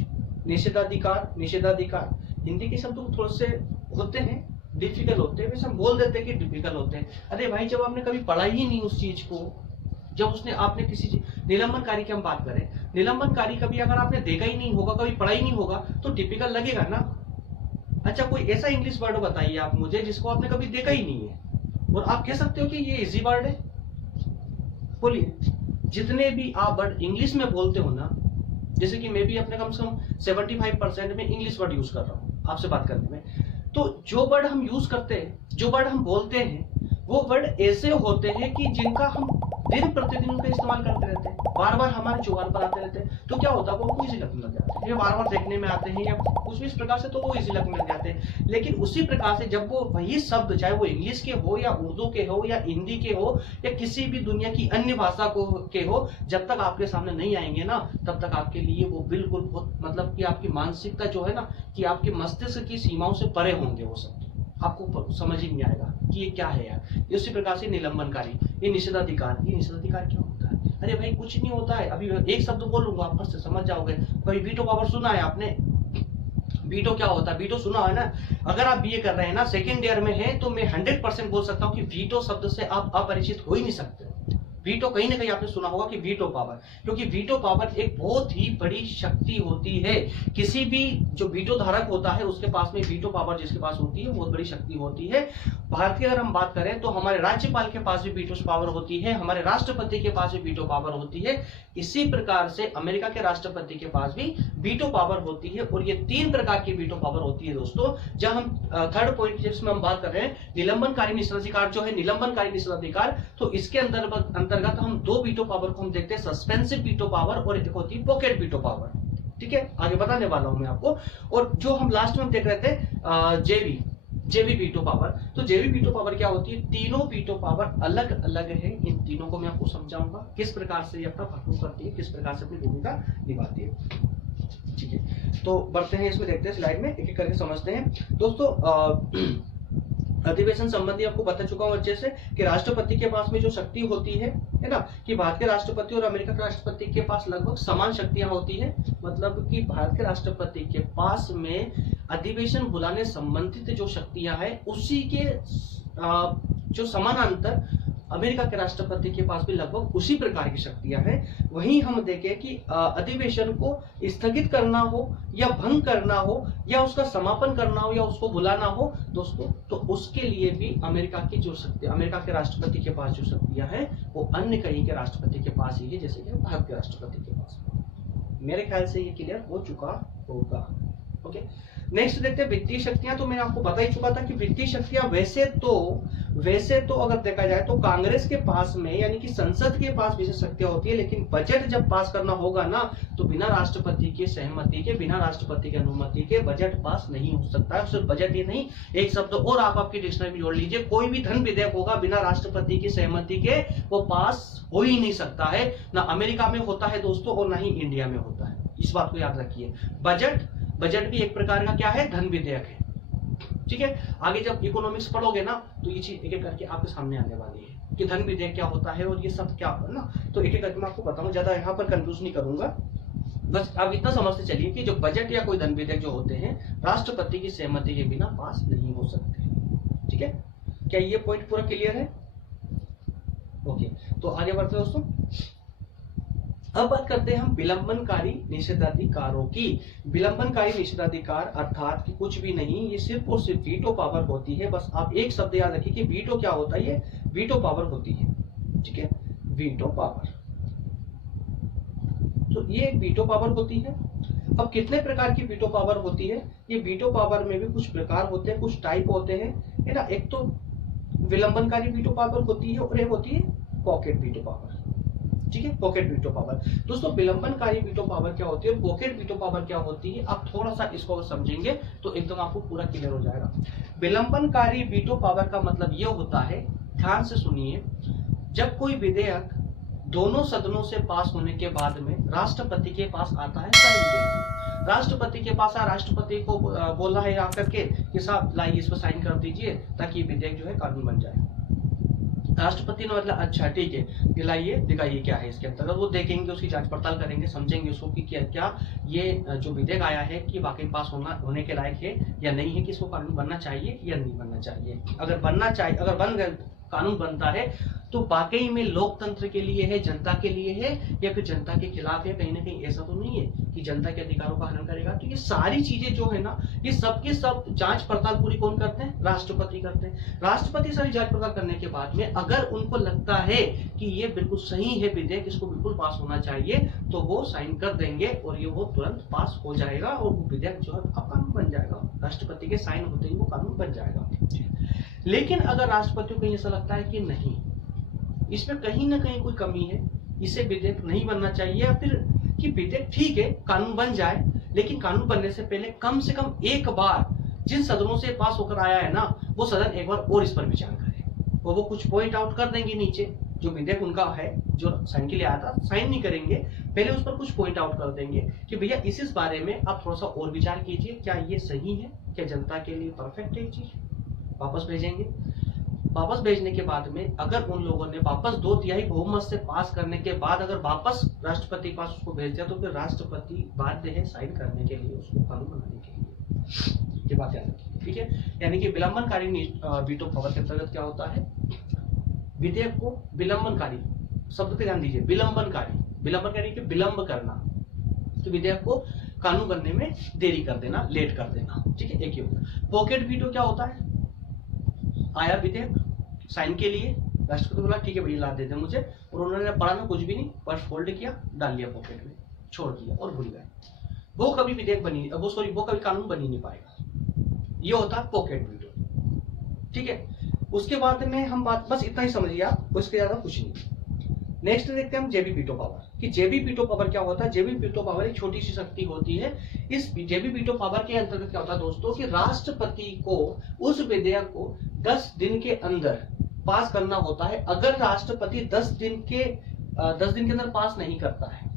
निषेधाधिकार हिंदी के शब्द थोड़े से होते हैं डिफिकल्ट होते हैं, वैसे हम बोल देते हैं कि डिफिकल्ट होते हैं। अरे भाई जब आपने कभी पढ़ा ही नहीं उस चीज को, जब उसने आपने किसी निलंबनकारी की हम बात करें, निलंबनकारी कभी अगर आपने देखा ही नहीं होगा, कभी पढ़ा ही नहीं होगा, तो टिपिकल लगेगा ना। अच्छा कोई ऐसा इंग्लिश वर्ड बताइए आप मुझे जिसको आपने कभी देखा ही नहीं है और आप कह सकते हो कि ये इजी वर्ड है। बोलिए, जितने भी आप वर्ड इंग्लिश में बोलते हो ना, जैसे कि मैं भी अपने कम से कम 75% में इंग्लिश वर्ड यूज कर रहा हूँ आपसे बात करने में, तो जो वर्ड हम यूज करते हैं, जो वर्ड हम बोलते हैं, वो वर्ड ऐसे होते हैं कि जिनका हम दिन प्रतिदिन उनका इस्तेमाल करते रहते हैं, बार बार हमारे जुबान पर आते रहते हैं, तो क्या होता है वो हमको इजी लगने लग जाते हैं, या बार बार देखने में आते हैं या कुछ भी इस प्रकार से, तो वो इजी लगने लग जाते हैं। लेकिन उसी प्रकार से जब वो वही शब्द, चाहे वो इंग्लिश के हो या उर्दू के हो या हिंदी के हो या किसी भी दुनिया की अन्य भाषा को के हो, जब तक आपके सामने नहीं आएंगे ना, तब तक आपके लिए वो बिल्कुल बहुत मतलब कि आपकी मानसिकता जो है ना, कि आपके मस्तिष्क की सीमाओं से परे होंगे वो शब्द, आपको समझ ही नहीं आएगा कि ये क्या है यार। इसी प्रकार से निलंबनकारी, ये निषेधाधिकार, ये निषेधाधिकार क्या होता है? अरे भाई कुछ नहीं होता है, अभी एक शब्द बोलूंगा आप फट से समझ जाओगे। कोई वीटो पावर सुना है आपने? वीटो क्या होता है? वीटो सुना है ना? अगर आप बीए कर रहे हैं ना, सेकेंड ईयर में है, तो मैं 100% बोल सकता हूँ कि वीटो शब्द से आप अपरिचित हो ही नहीं सकते। वीटो कहीं ना कहीं आपने सुना होगा कि वीटो पावर, क्योंकि वीटो पावर एक बहुत ही बड़ी शक्ति होती है। किसी भी जो वीटो धारक होता है उसके पास में वीटो पावर जिसके पास होती है बहुत बड़ी शक्ति होती है। भारत की अगर हम बात करें तो हमारे राज्यपाल के पास भी वीटो पावर होती है, हमारे राष्ट्रपति के पास भी वीटो पावर होती है। इसी प्रकार से अमेरिका के राष्ट्रपति के पास भी वीटो पावर होती है। और ये 3 प्रकार की वीटो पावर होती है दोस्तों। जब हम थर्ड पॉइंट जिसमें हम बात कर रहे हैं निलंबनकारी निषेधाधिकार जो है, निलंबनकारी निषेधाधिकार, तो इसके अंतर्गत हम 2 वीटो पावर को हम देखते हैं, सस्पेंसिव वीटो पावर और एक होती है पॉकेट वीटो पावर। ठीक है, आगे बताने वाला हूं मैं आपको। और जो हम लास्ट में देख रहे थे जेवी वीटो पावर, तो जेवी वीटो पावर क्या होती है? तीनों वीटो पावर अलग अलग है। इन तीनों को मैं आपको समझाऊंगा किस प्रकार से ये अपना परफॉर्म करती है, किस प्रकार से अपनी भूमिका निभाती है। ठीक है, तो बढ़ते हैं इसमें, देखते हैं स्लाइड में, एक एक करके समझते हैं दोस्तों। अधिवेशन संबंधी आपको बता चुका हूं अच्छे से कि राष्ट्रपति के पास में जो शक्ति होती है ना, कि भारत के राष्ट्रपति और अमेरिका के राष्ट्रपति के पास लगभग समान शक्तियां होती है। मतलब कि भारत के राष्ट्रपति के पास में अधिवेशन बुलाने संबंधित जो शक्तियां हैं, उसी के जो समानांतर अमेरिका के राष्ट्रपति के पास भी लगभग उसी प्रकार की शक्तियां हैं। वहीं हम देखें कि अधिवेशन को स्थगित करना हो या भंग करना हो या उसका समापन करना हो या उसको बुलाना हो दोस्तों, तो उसके लिए भी अमेरिका की जो शक्ति, अमेरिका के राष्ट्रपति के पास जो शक्तियां हैं वो अन्य कहीं के राष्ट्रपति के पास ही है, जैसे कि भारत के राष्ट्रपति के पास। मेरे ख्याल से ये क्लियर हो चुका होगा। ओके, नेक्स्ट देखते हैं वित्तीय शक्तियां। तो मैंने आपको बता ही चुका था कि वित्तीय शक्तियां वैसे तो अगर देखा जाए तो कांग्रेस के पास में, यानी कि संसद के पास विशेष शक्तियां होती है, लेकिन बजट जब पास करना होगा ना, तो बिना राष्ट्रपति की सहमति के, बिना राष्ट्रपति की अनुमति के बजट पास नहीं हो सकता है। सिर्फ बजट ही नहीं, एक शब्द और आप आपकी डिक्शनरी में जोड़ लीजिए, कोई भी धन विधेयक होगा बिना राष्ट्रपति की सहमति के वो पास हो ही नहीं सकता है। ना अमेरिका में होता है दोस्तों और ना ही इंडिया में होता है, इस बात को याद रखिए। बजट भी एक प्रकार का क्या है? धन विधेयक है। ठीक है, आगे जब इकोनॉमिक्स पढ़ोगे ना, तो ये चीज एक एक करके आपके सामने आने वाली है कि धन विधेयक क्या होता है और ये सब क्या होता है ना, तो एक एक करके मैं आपको बताऊंगा, ज्यादा यहाँ पर कंफ्यूज नहीं करूंगा। बस आप इतना समझते चलिए कि जो बजट या कोई धन विधेयक जो होते हैं, राष्ट्रपति की सहमति के बिना पास नहीं हो सकते। ठीक है, क्या ये पॉइंट पूरा क्लियर है? ओके, तो आगे बढ़ते हैं दोस्तों। अब बात करते हैं हम विलंबनकारी निषेधाधिकारों की। विलंबनकारी निषेधाधिकार अर्थात कि कुछ भी नहीं, ये सिर्फ और सिर्फ वीटो पावर होती है। बस आप एक शब्द याद रखिए कि वीटो क्या होता है, ये वीटो पावर होती है। ठीक है, वीटो पावर, तो ये वीटो पावर होती है। अब कितने प्रकार की वीटो पावर होती है? ये वीटो पावर में भी कुछ प्रकार होते हैं, कुछ टाइप होते हैं, है ना। एक तो विलंबनकारी वीटो पावर होती है और एक होती है पॉकेट वीटो पावर। ठीक है, पॉकेट वीटो पावर। दोस्तों विलंबनकारी वीटो पावर क्या होती है, पॉकेट वीटो पावर क्या होती है, आप थोड़ा सा इसको समझेंगे तो एकदम आपको पूरा क्लियर हो जाएगा। विलंबनकारी वीटो पावर का मतलब यह होता है, ध्यान से सुनिए, जब कोई विधेयक दोनों सदनों से पास होने के बाद में राष्ट्रपति के पास आता है साइन देने, राष्ट्रपति के पास राष्ट्रपति को बोलना है आकर के कि साहब लाइए इस पर साइन कर दीजिए ताकि विधेयक जो है कानून बन जाए। राष्ट्रपति ने मतलब अच्छा ठीक है दिलाइए दिखाइए क्या है इसके अंतर्गत, वो देखेंगे, उसकी जांच पड़ताल करेंगे, समझेंगे उसको कि क्या ये जो विधेयक आया है कि वाकई पास होने के लायक है या नहीं है, कि इसको कानून बनना चाहिए या नहीं बनना चाहिए। अगर बनना चाहिए, अगर बन गए कानून बनता है तो वाकई में लोकतंत्र के लिए है, जनता के लिए है, या फिर जनता के खिलाफ है। कहीं ना कहीं ऐसा तो नहीं है कि जनता के अधिकारों का हनन करेगा। तो ये सारी चीजें जो है ना, ये सबकी सब जांच पड़ताल पूरी कौन करते हैं? राष्ट्रपति करते हैं। राष्ट्रपति सारी जांच पड़ताल करने के बाद में अगर उनको लगता है कि ये बिल्कुल सही है विधेयक, इसको बिल्कुल पास होना चाहिए, तो वो साइन कर देंगे और ये वो तुरंत पास हो जाएगा और वो विधेयक जो है अब कानून बन जाएगा। राष्ट्रपति के साइन होते ही वो कानून बन जाएगा। लेकिन अगर राष्ट्रपति को ऐसा लगता है कि नहीं, इसमें कहीं ना कहीं कोई कमी है, इसे विधेयक नहीं बनना चाहिए, या फिर कि विधेयक ठीक है कानून बन जाए, लेकिन कानून बनने से पहले कम से कम एक बार जिन सदनों से पास होकर आया है ना, वो सदन एक बार और इस पर विचार करे और वो कुछ पॉइंट आउट कर देंगे नीचे। जो विधेयक उनका है, जो साइन के लिए आया था, साइन नहीं करेंगे, पहले उस पर कुछ पॉइंट आउट कर देंगे कि भैया इस बारे में आप थोड़ा सा और विचार कीजिए, क्या ये सही है, क्या जनता के लिए परफेक्ट है चीज। वापस भेजेंगे। वापस भेजने के बाद में अगर उन लोगों ने वापस 2/3 बहुमत से पास करने के बाद अगर वापस राष्ट्रपति के पास उसको भेज दिया, तो फिर राष्ट्रपति बाध्य है साइन करने के लिए, उसको कानून बनाने के लिए। ये बात याद रखिए, ठीक है। यानी कि विलंबनकारी वीटो पावर के अंतर्गत क्या होता है, विधेयक को विलंबनकारी शब्द पे ध्यान दीजिए, विलंबनकारी के विलंब करना, तो विधेयक को कानून बनने में देरी कर देना, लेट कर देना, ठीक है। एक ही होता। पॉकेट वीटो क्या होता है, आया विधेयक साइन के लिए, राष्ट्रपति बोला ठीक है भैया ला देते मुझे, और उन्होंने पढ़ा ना कुछ भी नहीं, पर फोल्ड किया, डाल लिया पॉकेट में, छोड़ दिया और भूल गए, वो कभी विधेयक बनी, वो कभी कानून बन ही नहीं पाएगा। ये होता है पॉकेट वीटो, ठीक है। उसके बाद में हम बात बस इतना ही समझिए आप, उसके ज्यादा कुछ नहीं। नेक्स्ट देखते हैं हम जेबी वीटो पावर, कि जेबी वीटो पावर क्या होता है। जेबी वीटो पावर एक छोटी सी शक्ति होती है। इस जेबी वीटो पावर के अंतर्गत क्या होता है दोस्तों, कि राष्ट्रपति को उस विधेयक को 10 दिन के अंदर पास करना होता है। अगर राष्ट्रपति 10 दिन के अंदर पास नहीं करता है,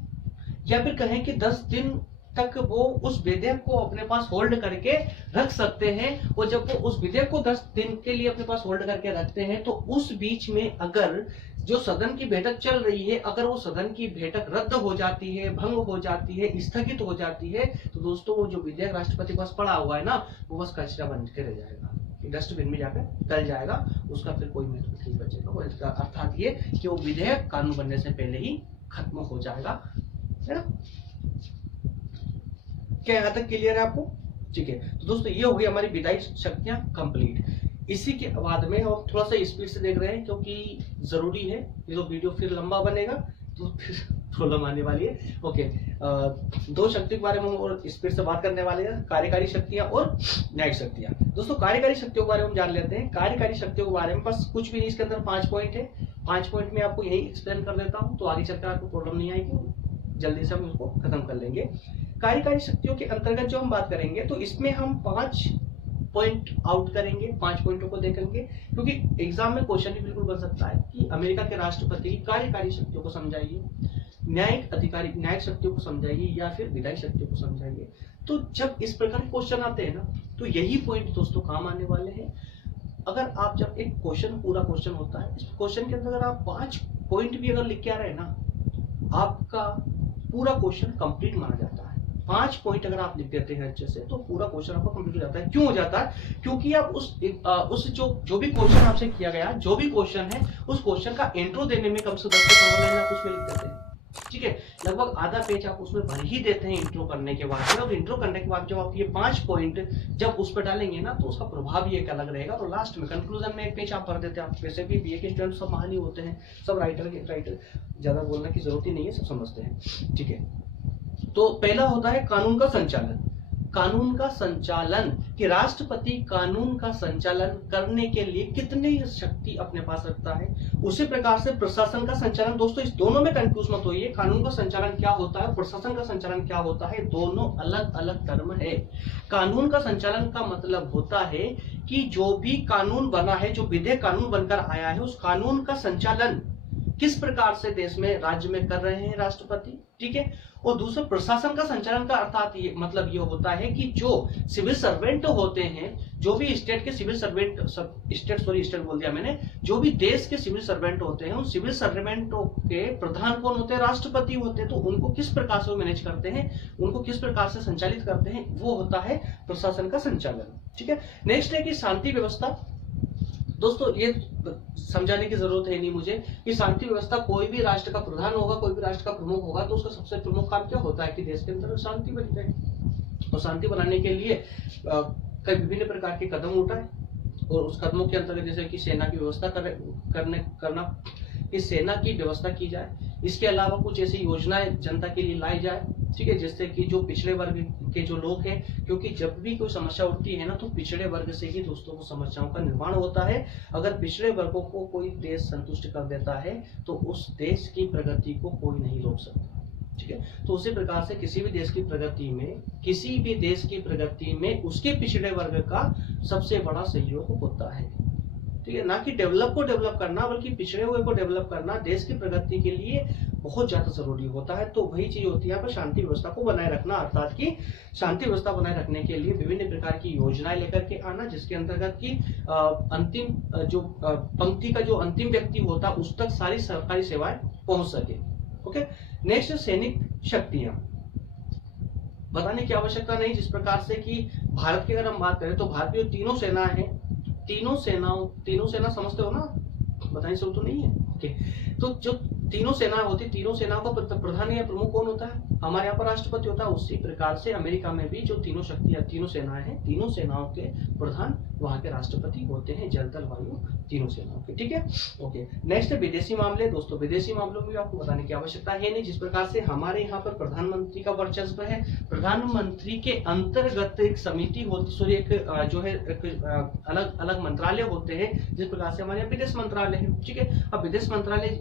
या फिर कहें कि 10 दिन तक वो उस विधेयक को अपने पास होल्ड करके रख सकते हैं, और जब वो उस विधेयक को 10 दिन के लिए अपने पास होल्ड करके रखते हैं, तो उस बीच में अगर जो सदन की बैठक चल रही है, अगर वो सदन की बैठक रद्द हो जाती है, भंग हो जाती है, स्थगित हो जाती है, तो दोस्तों वो जो विधेयक राष्ट्रपति के पास पड़ा हुआ है ना, वो बस कचरा बन के रह जाएगा, डस्टबिन में जाकर डल जाएगा, उसका फिर कोई महत्व नहीं बचेगा। इसका अर्थात ये कि वो विधेयक कानून बनने से पहले ही खत्म हो जाएगा, है ना। क्या यहाँ तक क्लियर है आपको? ठीक है। तो दोस्तों ये हो गई हमारी विधायी शक्तियां कंप्लीट। इसी के बाद में हम थोड़ा सा स्पीड से देख रहे हैं, क्योंकि जरूरी है, ये तो वीडियो फिर लंबा बनेगा तो फिर प्रॉब्लम आने वाली है। ओके, 2 शक्ति के बारे में और स्पीड से बात करने वाले हैं, कार्यकारी शक्तियां और न्यायिक शक्तियां। दोस्तों कार्यकारी शक्तियों के बारे में हम जान लेते हैं। कार्यकारी शक्तियों के बारे में बस कुछ भी नहीं, इसके अंदर 5 पॉइंट है। 5 पॉइंट में आपको यही एक्सप्लेन कर देता हूँ, तो आगे चलकर आपको प्रॉब्लम नहीं आएगी, जल्दी से हम उसको खत्म कर लेंगे। कार्यकारी शक्तियों के अंतर्गत जो हम बात करेंगे, तो इसमें हम 5 पॉइंट आउट करेंगे, 5 पॉइंटों को देखेंगे, क्योंकि एग्जाम में क्वेश्चन भी बिल्कुल बन सकता है कि अमेरिका के राष्ट्रपति की कार्यकारी शक्तियों को समझाइए, न्यायिक शक्तियों को समझाइए, या फिर विधायी शक्तियों को समझाइए। तो जब इस प्रकार के क्वेश्चन आते हैं ना, तो यही पॉइंट दोस्तों काम आने वाले हैं। अगर आप जब एक क्वेश्चन, पूरा क्वेश्चन होता है, इस क्वेश्चन के अंदर अगर आप 5 पॉइंट भी अगर लिख के आ रहे हैं ना, आपका पूरा क्वेश्चन कंप्लीट माना जाता है। 5 पॉइंट अगर आप लिख देते हैं अच्छे से, तो पूरा क्वेश्चन आपका कंप्लीट हो जाता है। क्यों हो जाता है? क्योंकि आप उस जो भी क्वेश्चन आपसे किया गया, जो भी क्वेश्चन है, उस क्वेश्चन का इंट्रो देने में कम से 10 से 15 लाइन आप उसमें लिख देते हैं, ठीक है। लगभग आधा पेज आप उसमें भर ही देते हैं इंट्रो करने के बाद। और इंट्रो करने के बाद जब आप ये 5 पॉइंट जब उस पर डालेंगे ना, तो उसका प्रभाव ही एक अलग रहेगा। और लास्ट में कंक्लूजन में एक पेज आप भर देते हैं। आप वैसे भी बीए के स्टूडेंट सब महान ही होते हैं, सब राइटर ज्यादा बोलने की जरूरत ही नहीं है, सब समझते हैं, ठीक है। तो पहला होता है कानून का संचालन। कानून का संचालन, कि राष्ट्रपति कानून का संचालन करने के लिए कितनी शक्ति अपने पास रखता है। उसी प्रकार से प्रशासन का संचालन, दोस्तों इस दोनों में कंफ्यूज मत होइए। कानून का संचालन क्या होता है, प्रशासन का संचालन क्या होता है, दोनों अलग अलग टर्म है। कानून का संचालन का मतलब होता है कि जो भी कानून बना है, जो विधेयक कानून बनकर आया है, उस कानून का संचालन किस प्रकार से देश में राज्य में कर रहे हैं राष्ट्रपति, ठीक है। और दूसरा प्रशासन का संचालन का अर्थात ये मतलब ये होता है कि जो सिविल सर्वेंट होते हैं, जो भी स्टेट के सिविल सर्वेंट, स्टेट बोल दिया मैंने, जो भी देश के सिविल सर्वेंट होते हैं, उन सिविल सर्वेंटों के प्रधान कौन होते हैं, राष्ट्रपति होते हैं। तो उनको किस प्रकार से वो मैनेज करते हैं, उनको किस प्रकार से संचालित करते हैं, वो होता है प्रशासन का संचालन, ठीक है। नेक्स्ट है कि शांति व्यवस्था। दोस्तों ये समझाने की जरूरत है नहीं मुझे कि शांति व्यवस्था, कोई भी राष्ट्र का प्रधान होगा, कोई भी राष्ट्र का प्रमुख होगा, तो उसका सबसे प्रमुख काम क्या होता है कि देश के अंदर शांति बनी रहे। और शांति बनाने के लिए कई विभिन्न प्रकार के कदम उठाए, और उस कदमों के अंतर्गत जैसे कि सेना की व्यवस्था करना, कि सेना की व्यवस्था की जाए। इसके अलावा कुछ ऐसी योजनाएं जनता के लिए लाई जाए, ठीक है, जिससे कि जो पिछड़े वर्ग के जो लोग हैं, क्योंकि जब भी कोई समस्या उठती है ना, तो पिछड़े वर्ग से ही दोस्तों को समस्याओं का निर्माण होता है। अगर पिछड़े वर्गों को कोई देश संतुष्ट कर देता है तो उस देश की प्रगति को कोई नहीं रोक सकता, ठीक है। तो उसी प्रकार से किसी भी देश की प्रगति में उसके पिछड़े वर्ग का सबसे बड़ा सहयोग होता है, ठीक है। ना कि डेवलप करना, बल्कि पिछड़े हुए को डेवलप करना देश की प्रगति के लिए बहुत ज्यादा जरूरी होता है। तो वही चीज होती है यहाँ पर शांति व्यवस्था को बनाए रखना, अर्थात कि शांति व्यवस्था बनाए रखने के लिए विभिन्न प्रकार की योजनाएं लेकर के आना, जिसके अंतर्गत की अंतिम जो पंक्ति का जो अंतिम व्यक्ति होता है उस तक सारी सरकारी सेवाएं पहुंच सके। ओके, नेक्स्ट सैनिक शक्तियां बताने की आवश्यकता नहीं। जिस प्रकार से कि भारत की अगर हम बात करें तो भारत की जो तीनों सेनाएं हैं, तीनों सेना समझते हो ना, बताने से तो नहीं है, ओके। तो जो तीनों सेना होती, तीनों सेनाओं का प्रधान या प्रमुख कौन होता है, हमारे यहाँ पर राष्ट्रपति होता है। उसी प्रकार से अमेरिका में भी जो तीनों शक्तियां, तीनों सेनाएं हैं, तीनों सेनाओं के प्रधान वहां के राष्ट्रपति होते हैं, जल थल वायु तीनों सेनाओं के, ठीक है। ओके, नेक्स्ट विदेशी मामले। दोस्तों विदेशी मामलों में आपको बताने की आवश्यकता है नहीं। जिस प्रकार से हमारे यहाँ पर प्रधानमंत्री का वर्चस्व है, प्रधानमंत्री के अंतर्गत एक समिति होती, सॉरी एक जो है अलग अलग मंत्रालय होते हैं। जिस प्रकार से हमारे यहाँ विदेश मंत्रालय है, ठीक है। अब विदेश मंत्रालय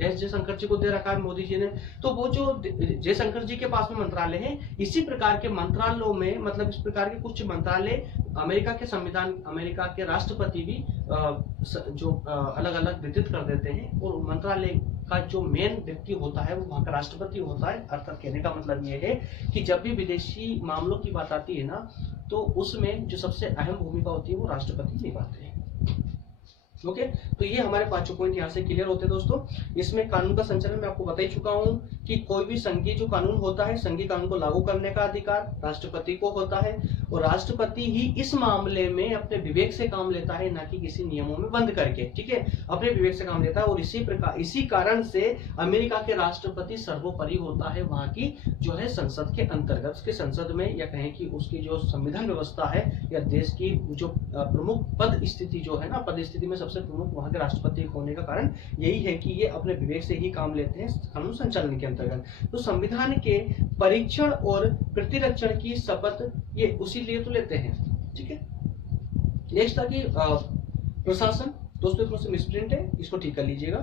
एस जयशंकर जी को दे रखा है मोदी जी ने, तो वो जो जयशंकर जी के पास में मंत्रालय है, इसी प्रकार के मंत्रालयों में, मतलब इस प्रकार के कुछ मंत्रालय अमेरिका के संविधान, अमेरिका के राष्ट्रपति भी जो अलग अलग वितरित कर देते हैं, और मंत्रालय का जो मेन व्यक्ति होता है वो वहां का राष्ट्रपति होता है। अर्थात कहने का मतलब ये है कि जब भी विदेशी मामलों की बात आती है ना, तो उसमें जो सबसे अहम भूमिका होती है वो राष्ट्रपति निभाते हैं। ओके, तो ये हमारे पांचों पॉइंट यहाँ से क्लियर होते हैं दोस्तों। इसमें कानून का संचालन मैं आपको बता ही चुका हूँ कि कोई भी संघीय जो कानून होता है, संघीय कानून को लागू करने का अधिकार राष्ट्रपति को होता है, और राष्ट्रपति ही इस मामले में अपने विवेक से काम लेता है, ना कि किसी नियमों में बंद करके, ठीक है, अपने विवेक से काम लेता है। और इसी कारण से अमेरिका के राष्ट्रपति सर्वोपरि होता है वहां की जो है संसद के अंतर्गत, उसके संसद में, या कहें कि उसकी जो संविधान व्यवस्था है या देश की जो प्रमुख पद स्थिति जो है ना, पद स्थिति में सबसे प्रमुख वहां के राष्ट्रपति होने का कारण यही है कि ये अपने विवेक से ही काम लेते हैं कानून संचालन के अंतर्गत। तो संविधान के परीक्षण और प्रतिरक्षण की शपथ ये उसी लिए तो लेते हैं, ठीक है। नेक्स्ट था कि प्रशासन। दोस्तों इसमें से मिसप्रिंट है, इसको ठीक कर लीजिएगा।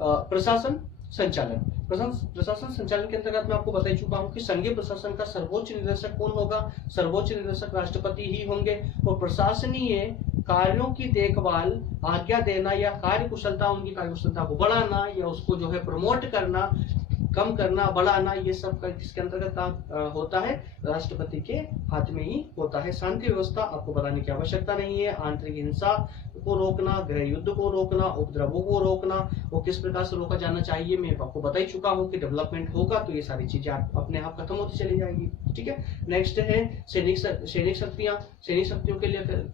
प्रशासन संचालन, प्रशासन संचालन के अंतर्गत मैं आपको बता चुका हूं कि संघीय प्रशासन का सर्वोच्च निदेशक कौन होगा, सर्वोच्च निदेशक राष्ट्रपति ही होंगे। और प्रशासनीय कार्यों की देखभाल, आज्ञा देना या कार्य कुशलता, उनकी कार्य कुशलता को बढ़ाना या उसको जो है प्रमोट करना, कम करना, बढ़ाना, ये सब किसके अंतर्गत काम होता है, राष्ट्रपति के हाथ में ही होता है। शांति व्यवस्था आपको बताने की आवश्यकता नहीं है। आंतरिक हिंसा को रोकना, गृह युद्ध को रोकना, उपद्रवों को रोकना, वो किस प्रकार से रोका जाना चाहिए मैं आपको बता ही चुका हूँ कि डेवलपमेंट होगा तो ये सारी चीजें अपने आप खत्म होती चली जाएगी, ठीक है। नेक्स्ट है सैनिक शक्तियां। सैनिक शक्तियों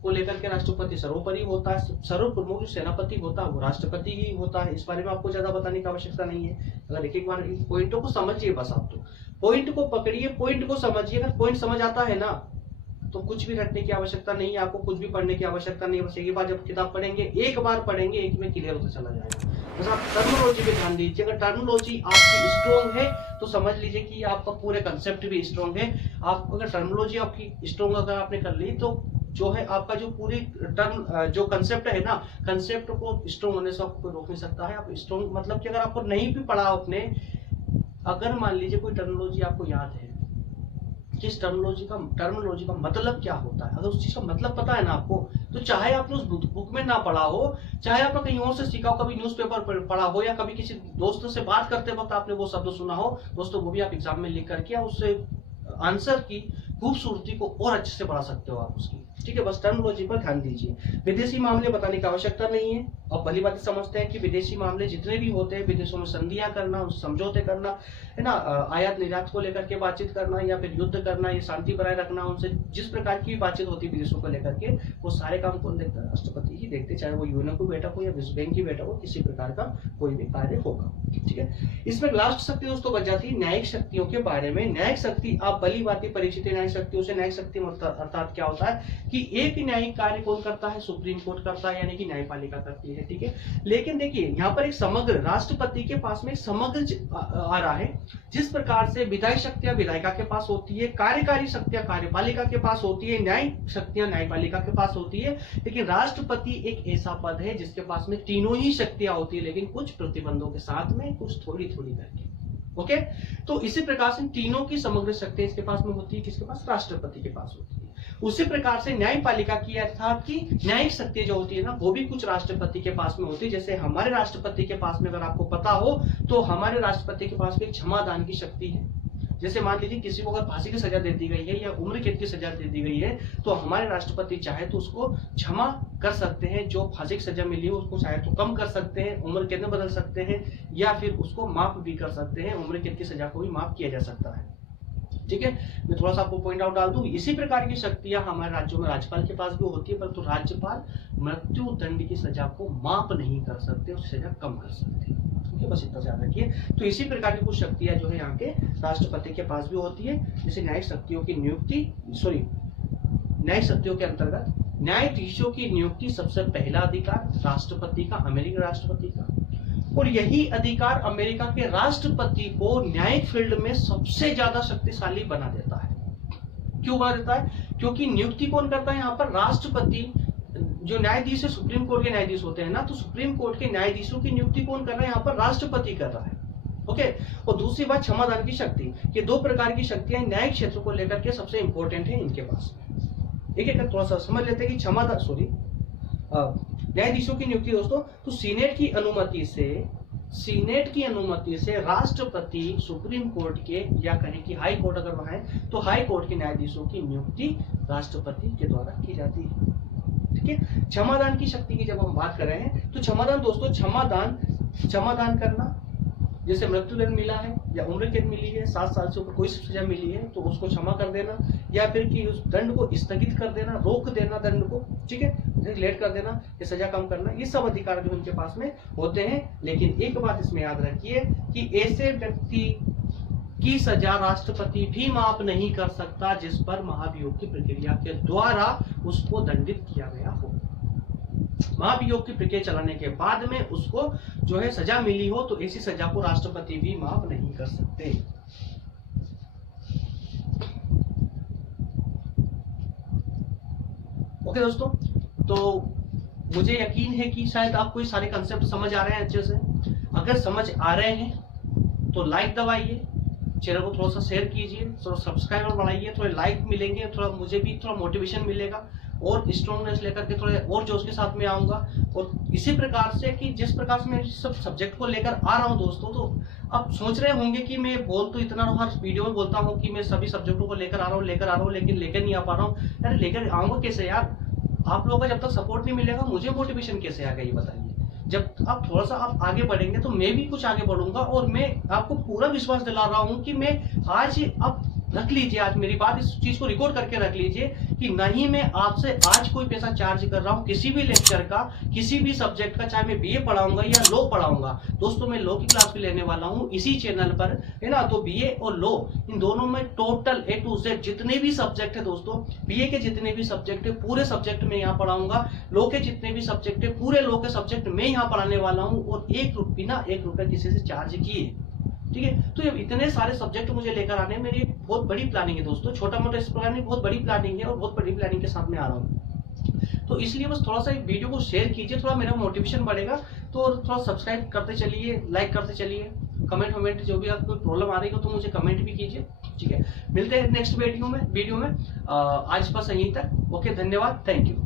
को लेकर के राष्ट्रपति सर्वोपरि होता है। सर्व प्रमुख जो सेनापति होता है वो राष्ट्रपति ही होता है। इस बारे में आपको ज्यादा बताने की आवश्यकता नहीं है। अगर एक बार पॉइंटों को समझिए, बस आप तो पॉइंट को पकड़िए, पॉइंट को समझिए। अगर पॉइंट समझ आता है ना तो कुछ भी रटने की आवश्यकता नहीं है, आपको कुछ भी पढ़ने की आवश्यकता नहीं है। बस एक बार जब किताब पढ़ेंगे, एक बार पढ़ेंगे, एक में क्लियर होता चला जाएगा। बस आप टर्मिनोलॉजी पे ध्यान दीजिए। अगर टर्मिनोलॉजी आपकी स्ट्रॉन्ग है तो समझ लीजिए कि आपका पूरे कंसेप्ट भी स्ट्रॉन्ग है। आप अगर टर्मिनोलॉजी आपकी स्ट्रॉन्ग अगर आपने कर ली तो जो है आपका जो पूरी टर्म जो कंसेप्ट है ना, कंसेप्ट को स्ट्रॉन्ग होने से आपको कोई रोक नहीं सकता है। आप स्ट्रॉन्ग मतलब कि अगर आपको नहीं भी पढ़ा आपने, अगर मान लीजिए कोई टर्मिनोलॉजी आपको याद है, जिस टर्मिनोलॉजी का मतलब क्या होता है, अगर उस चीज का मतलब पता है ना आपको, तो चाहे आपने उस बुक में ना पढ़ा हो, चाहे आपने कहीं और से सीखा हो, कभी न्यूज़पेपर पढ़ा हो या कभी किसी दोस्त से बात करते वक्त आपने वो शब्द सुना हो, दोस्तों वो भी आप एग्जाम में लिख करके उससे आंसर की खूबसूरती को और अच्छे से बढ़ा सकते हो आप उसकी। ठीक है, बस टर्मिनोलॉजी पर ध्यान दीजिए। विदेशी मामले बताने की आवश्यकता नहीं है। अब भली बात समझते हैं कि विदेशी मामले जितने भी होते हैं, विदेशों में संधियां करना, उनसे समझौते करना, है ना, आयात निर्यात को लेकर के बातचीत करना या फिर युद्ध करना या शांति बनाए रखना, उनसे जिस प्रकार की बातचीत होती है विदेशों को लेकर के, वो सारे काम कौन देखता है? राष्ट्रपति ही देखते, चाहे वो यूएनओ को बैठक हो या विश्व बैंक की बैठक हो, किसी प्रकार का कोई भी कार्य होगा। ठीक है, इसमें लास्ट शक्ति दोस्तों बच जाती है न्यायिक शक्तियों के बारे में। न्यायिक शक्ति आप भली बात परिचित है न्यायिक शक्तियों से। न्यायिक शक्ति अर्थात क्या होता है कि एक न्यायिक कार्य कौन करता है? सुप्रीम कोर्ट करता है, यानी कि न्यायपालिका करती है। ठीक है, लेकिन देखिए यहाँ पर एक समग्र राष्ट्रपति के पास में समग्र आ रहा है। जिस प्रकार से विधायी शक्तियां विधायिका के पास होती है, कार्यकारी शक्तियां कार्यपालिका के पास होती है, न्यायिक शक्तियां न्यायपालिका के पास होती है, लेकिन राष्ट्रपति एक ऐसा पद है जिसके पास में तीनों ही शक्तियां होती है, लेकिन कुछ प्रतिबंधों के साथ में, कुछ थोड़ी थोड़ी करके। ओके, तो इसी प्रकार से तीनों की समग्र शक्ति इसके पास में होती है, किसके पास? राष्ट्रपति के पास होती है। उसी प्रकार से न्यायपालिका की अर्थात की न्यायिक शक्ति जो होती है ना, वो भी कुछ राष्ट्रपति के पास में होती है। जैसे हमारे राष्ट्रपति के पास में, अगर आपको पता हो तो हमारे राष्ट्रपति के पास में क्षमादान की शक्ति है। जैसे मान लीजिए किसी को अगर फांसी की सजा दे दी गई है या उम्र कैद की सजा दे दी गई है, तो हमारे राष्ट्रपति चाहे तो उसको क्षमा कर सकते हैं। जो फांसी की सजा मिली है उसको चाहे तो कम कर सकते हैं, उम्र कैद में बदल सकते हैं, या फिर उसको माफ भी कर सकते हैं। उम्र कैद की सजा को भी माफ किया जा सकता है। ठीक है, मैं थोड़ा सा आपको पॉइंट आउट डाल दूं। इसी प्रकार की शक्तियां हमारे राज्यों में राज्यपाल के पास भी होती है, परंतु राज्यपाल मृत्यु दंड की सजा को माफ नहीं कर सकते, उसकी सजा कम कर सकते हैं। बस इतना ध्यान रखिए। तो इसी प्रकार की कुछ शक्तियां जो है यहाँ के राष्ट्रपति के पास भी होती है। जैसे न्यायिक शक्तियों की नियुक्ति, न्यायिक शक्तियों के अंतर्गत न्यायाधीशों की नियुक्ति सबसे पहला अधिकार राष्ट्रपति का, अमेरिकी राष्ट्रपति का, और यही अधिकार अमेरिका के राष्ट्रपति को न्यायिक फील्ड में सबसे ज्यादा शक्तिशाली बना देता है। क्यों बना देता है? क्योंकि नियुक्ति कौन करता है यहाँ पर? राष्ट्रपति। जो न्यायाधीश है, सुप्रीम कोर्ट के न्यायाधीश होते हैं ना, तो सुप्रीम कोर्ट के न्यायाधीशों की नियुक्ति कौन कर रहा है यहाँ पर? राष्ट्रपति कर रहा है। ओके, और दूसरी बात क्षमादान की शक्ति। ये दो प्रकार की शक्तियां न्यायिक क्षेत्र को लेकर के सबसे इंपॉर्टेंट है इनके पास। एक एक थोड़ा सा समझ लेते हैं कि क्षमादान न्यायाधीशों की नियुक्ति दोस्तों, तो सीनेट की अनुमति से राष्ट्रपति सुप्रीम कोर्ट के, या कहें कि हाई कोर्ट अगर वहां है तो हाई कोर्ट के न्यायाधीशों की नियुक्ति राष्ट्रपति के द्वारा की जाती है। ठीक है, क्षमादान की शक्ति की जब हम बात कर रहे हैं तो क्षमादान दोस्तों, क्षमादान करना, जैसे मृत्युदंड मिला है या उम्र कैद मिली है, 7 साल से ऊपर कोई सजा मिली है तो उसको क्षमा कर देना, या फिर कि उस दंड को स्थगित कर देना, रोक देना दंड को, ठीक है, लेट कर देना, ये सजा कम करना, ये सब अधिकार जो उनके पास में होते हैं। लेकिन एक बात इसमें याद रखिए कि ऐसे व्यक्ति की सजा राष्ट्रपति भी माफ नहीं कर सकता जिस पर महाभियोग की प्रक्रिया के द्वारा उसको दंडित किया गया हो। महाभियोग की प्रक्रिया चलाने के बाद में उसको जो है सजा मिली हो, तो ऐसी सजा को राष्ट्रपति भी माफ नहीं कर सकते। ओके दोस्तों, तो मुझे यकीन है कि शायद आपको ये सारे कंसेप्ट समझ आ रहे हैं अच्छे से। अगर समझ आ रहे हैं तो लाइक दबाइए, चैनल को थोड़ा सा शेयर कीजिए, थोड़ा सब्सक्राइबर बढ़ाइए, थोड़े लाइक मिलेंगे, थोड़ा मुझे भी थोड़ा मोटिवेशन मिलेगा और स्ट्रॉन्गनेस लेकर के थोड़े और जोश के साथ में आऊंगा। और इसी प्रकार से कि जिस प्रकार से मैं सब सब्जेक्ट को लेकर आ रहा हूं दोस्तों, तो आप सोच रहे होंगे कि मैं बोल तो इतना हर वीडियो में बोलता हूं कि मैं सभी सब्जेक्टों को लेकर आ रहा हूं, लेकिन लेकर नहीं आ पा रहा हूं। अरे लेकर आऊंगा कैसे यार? आप लोगों का जब तक सपोर्ट नहीं मिलेगा मुझे मोटिवेशन कैसे आएगा ये बताइए। जब आप थोड़ा सा आप आगे बढ़ेंगे तो मैं भी कुछ आगे बढ़ूंगा, और मैं आपको पूरा विश्वास दिला रहा हूं कि मैं आज आप रख लीजिए, आज मेरी बात, इस चीज को रिकॉर्ड करके रख लीजिए कि नहीं मैं आपसे आज कोई पैसा चार्ज कर रहा हूं किसी भी लेक्चर का, किसी भी सब्जेक्ट का, चाहे मैं बीए पढ़ाऊंगा या लॉ पढ़ाऊंगा। दोस्तों मैं लॉ की क्लास भी लेने वाला हूं इसी चैनल पर, है ना। तो बीए और लॉ इन दोनों में टोटल A to Z जितने भी सब्जेक्ट है दोस्तों, बीए के जितने भी सब्जेक्ट है पूरे सब्जेक्ट में यहाँ पढ़ाऊंगा, लॉ के जितने भी सब्जेक्ट है पूरे लॉ के सब्जेक्ट में यहाँ पढ़ाने वाला हूँ, और बिना 1 रुपए किसी से चार्ज किए। ठीक है, तो ये इतने सारे सब्जेक्ट मुझे लेकर आने, मेरी बहुत बड़ी प्लानिंग है दोस्तों। छोटा मोटा इस प्रकार नहीं, बहुत बड़ी प्लानिंग है और बहुत बड़ी प्लानिंग के साथ में आ रहा हूँ। तो इसलिए बस थोड़ा सा वीडियो को शेयर कीजिए, थोड़ा मेरा मोटिवेशन बढ़ेगा। तो थोड़ा सब्सक्राइब करते चलिए, लाइक करते चलिए, कमेंट जो भी आपको प्रॉब्लम आ रही हो तो मुझे कमेंट भी कीजिए। ठीक है, मिलते हैं नेक्स्ट वीडियो में। आज बस यहीं तक। ओके, धन्यवाद, थैंक यू।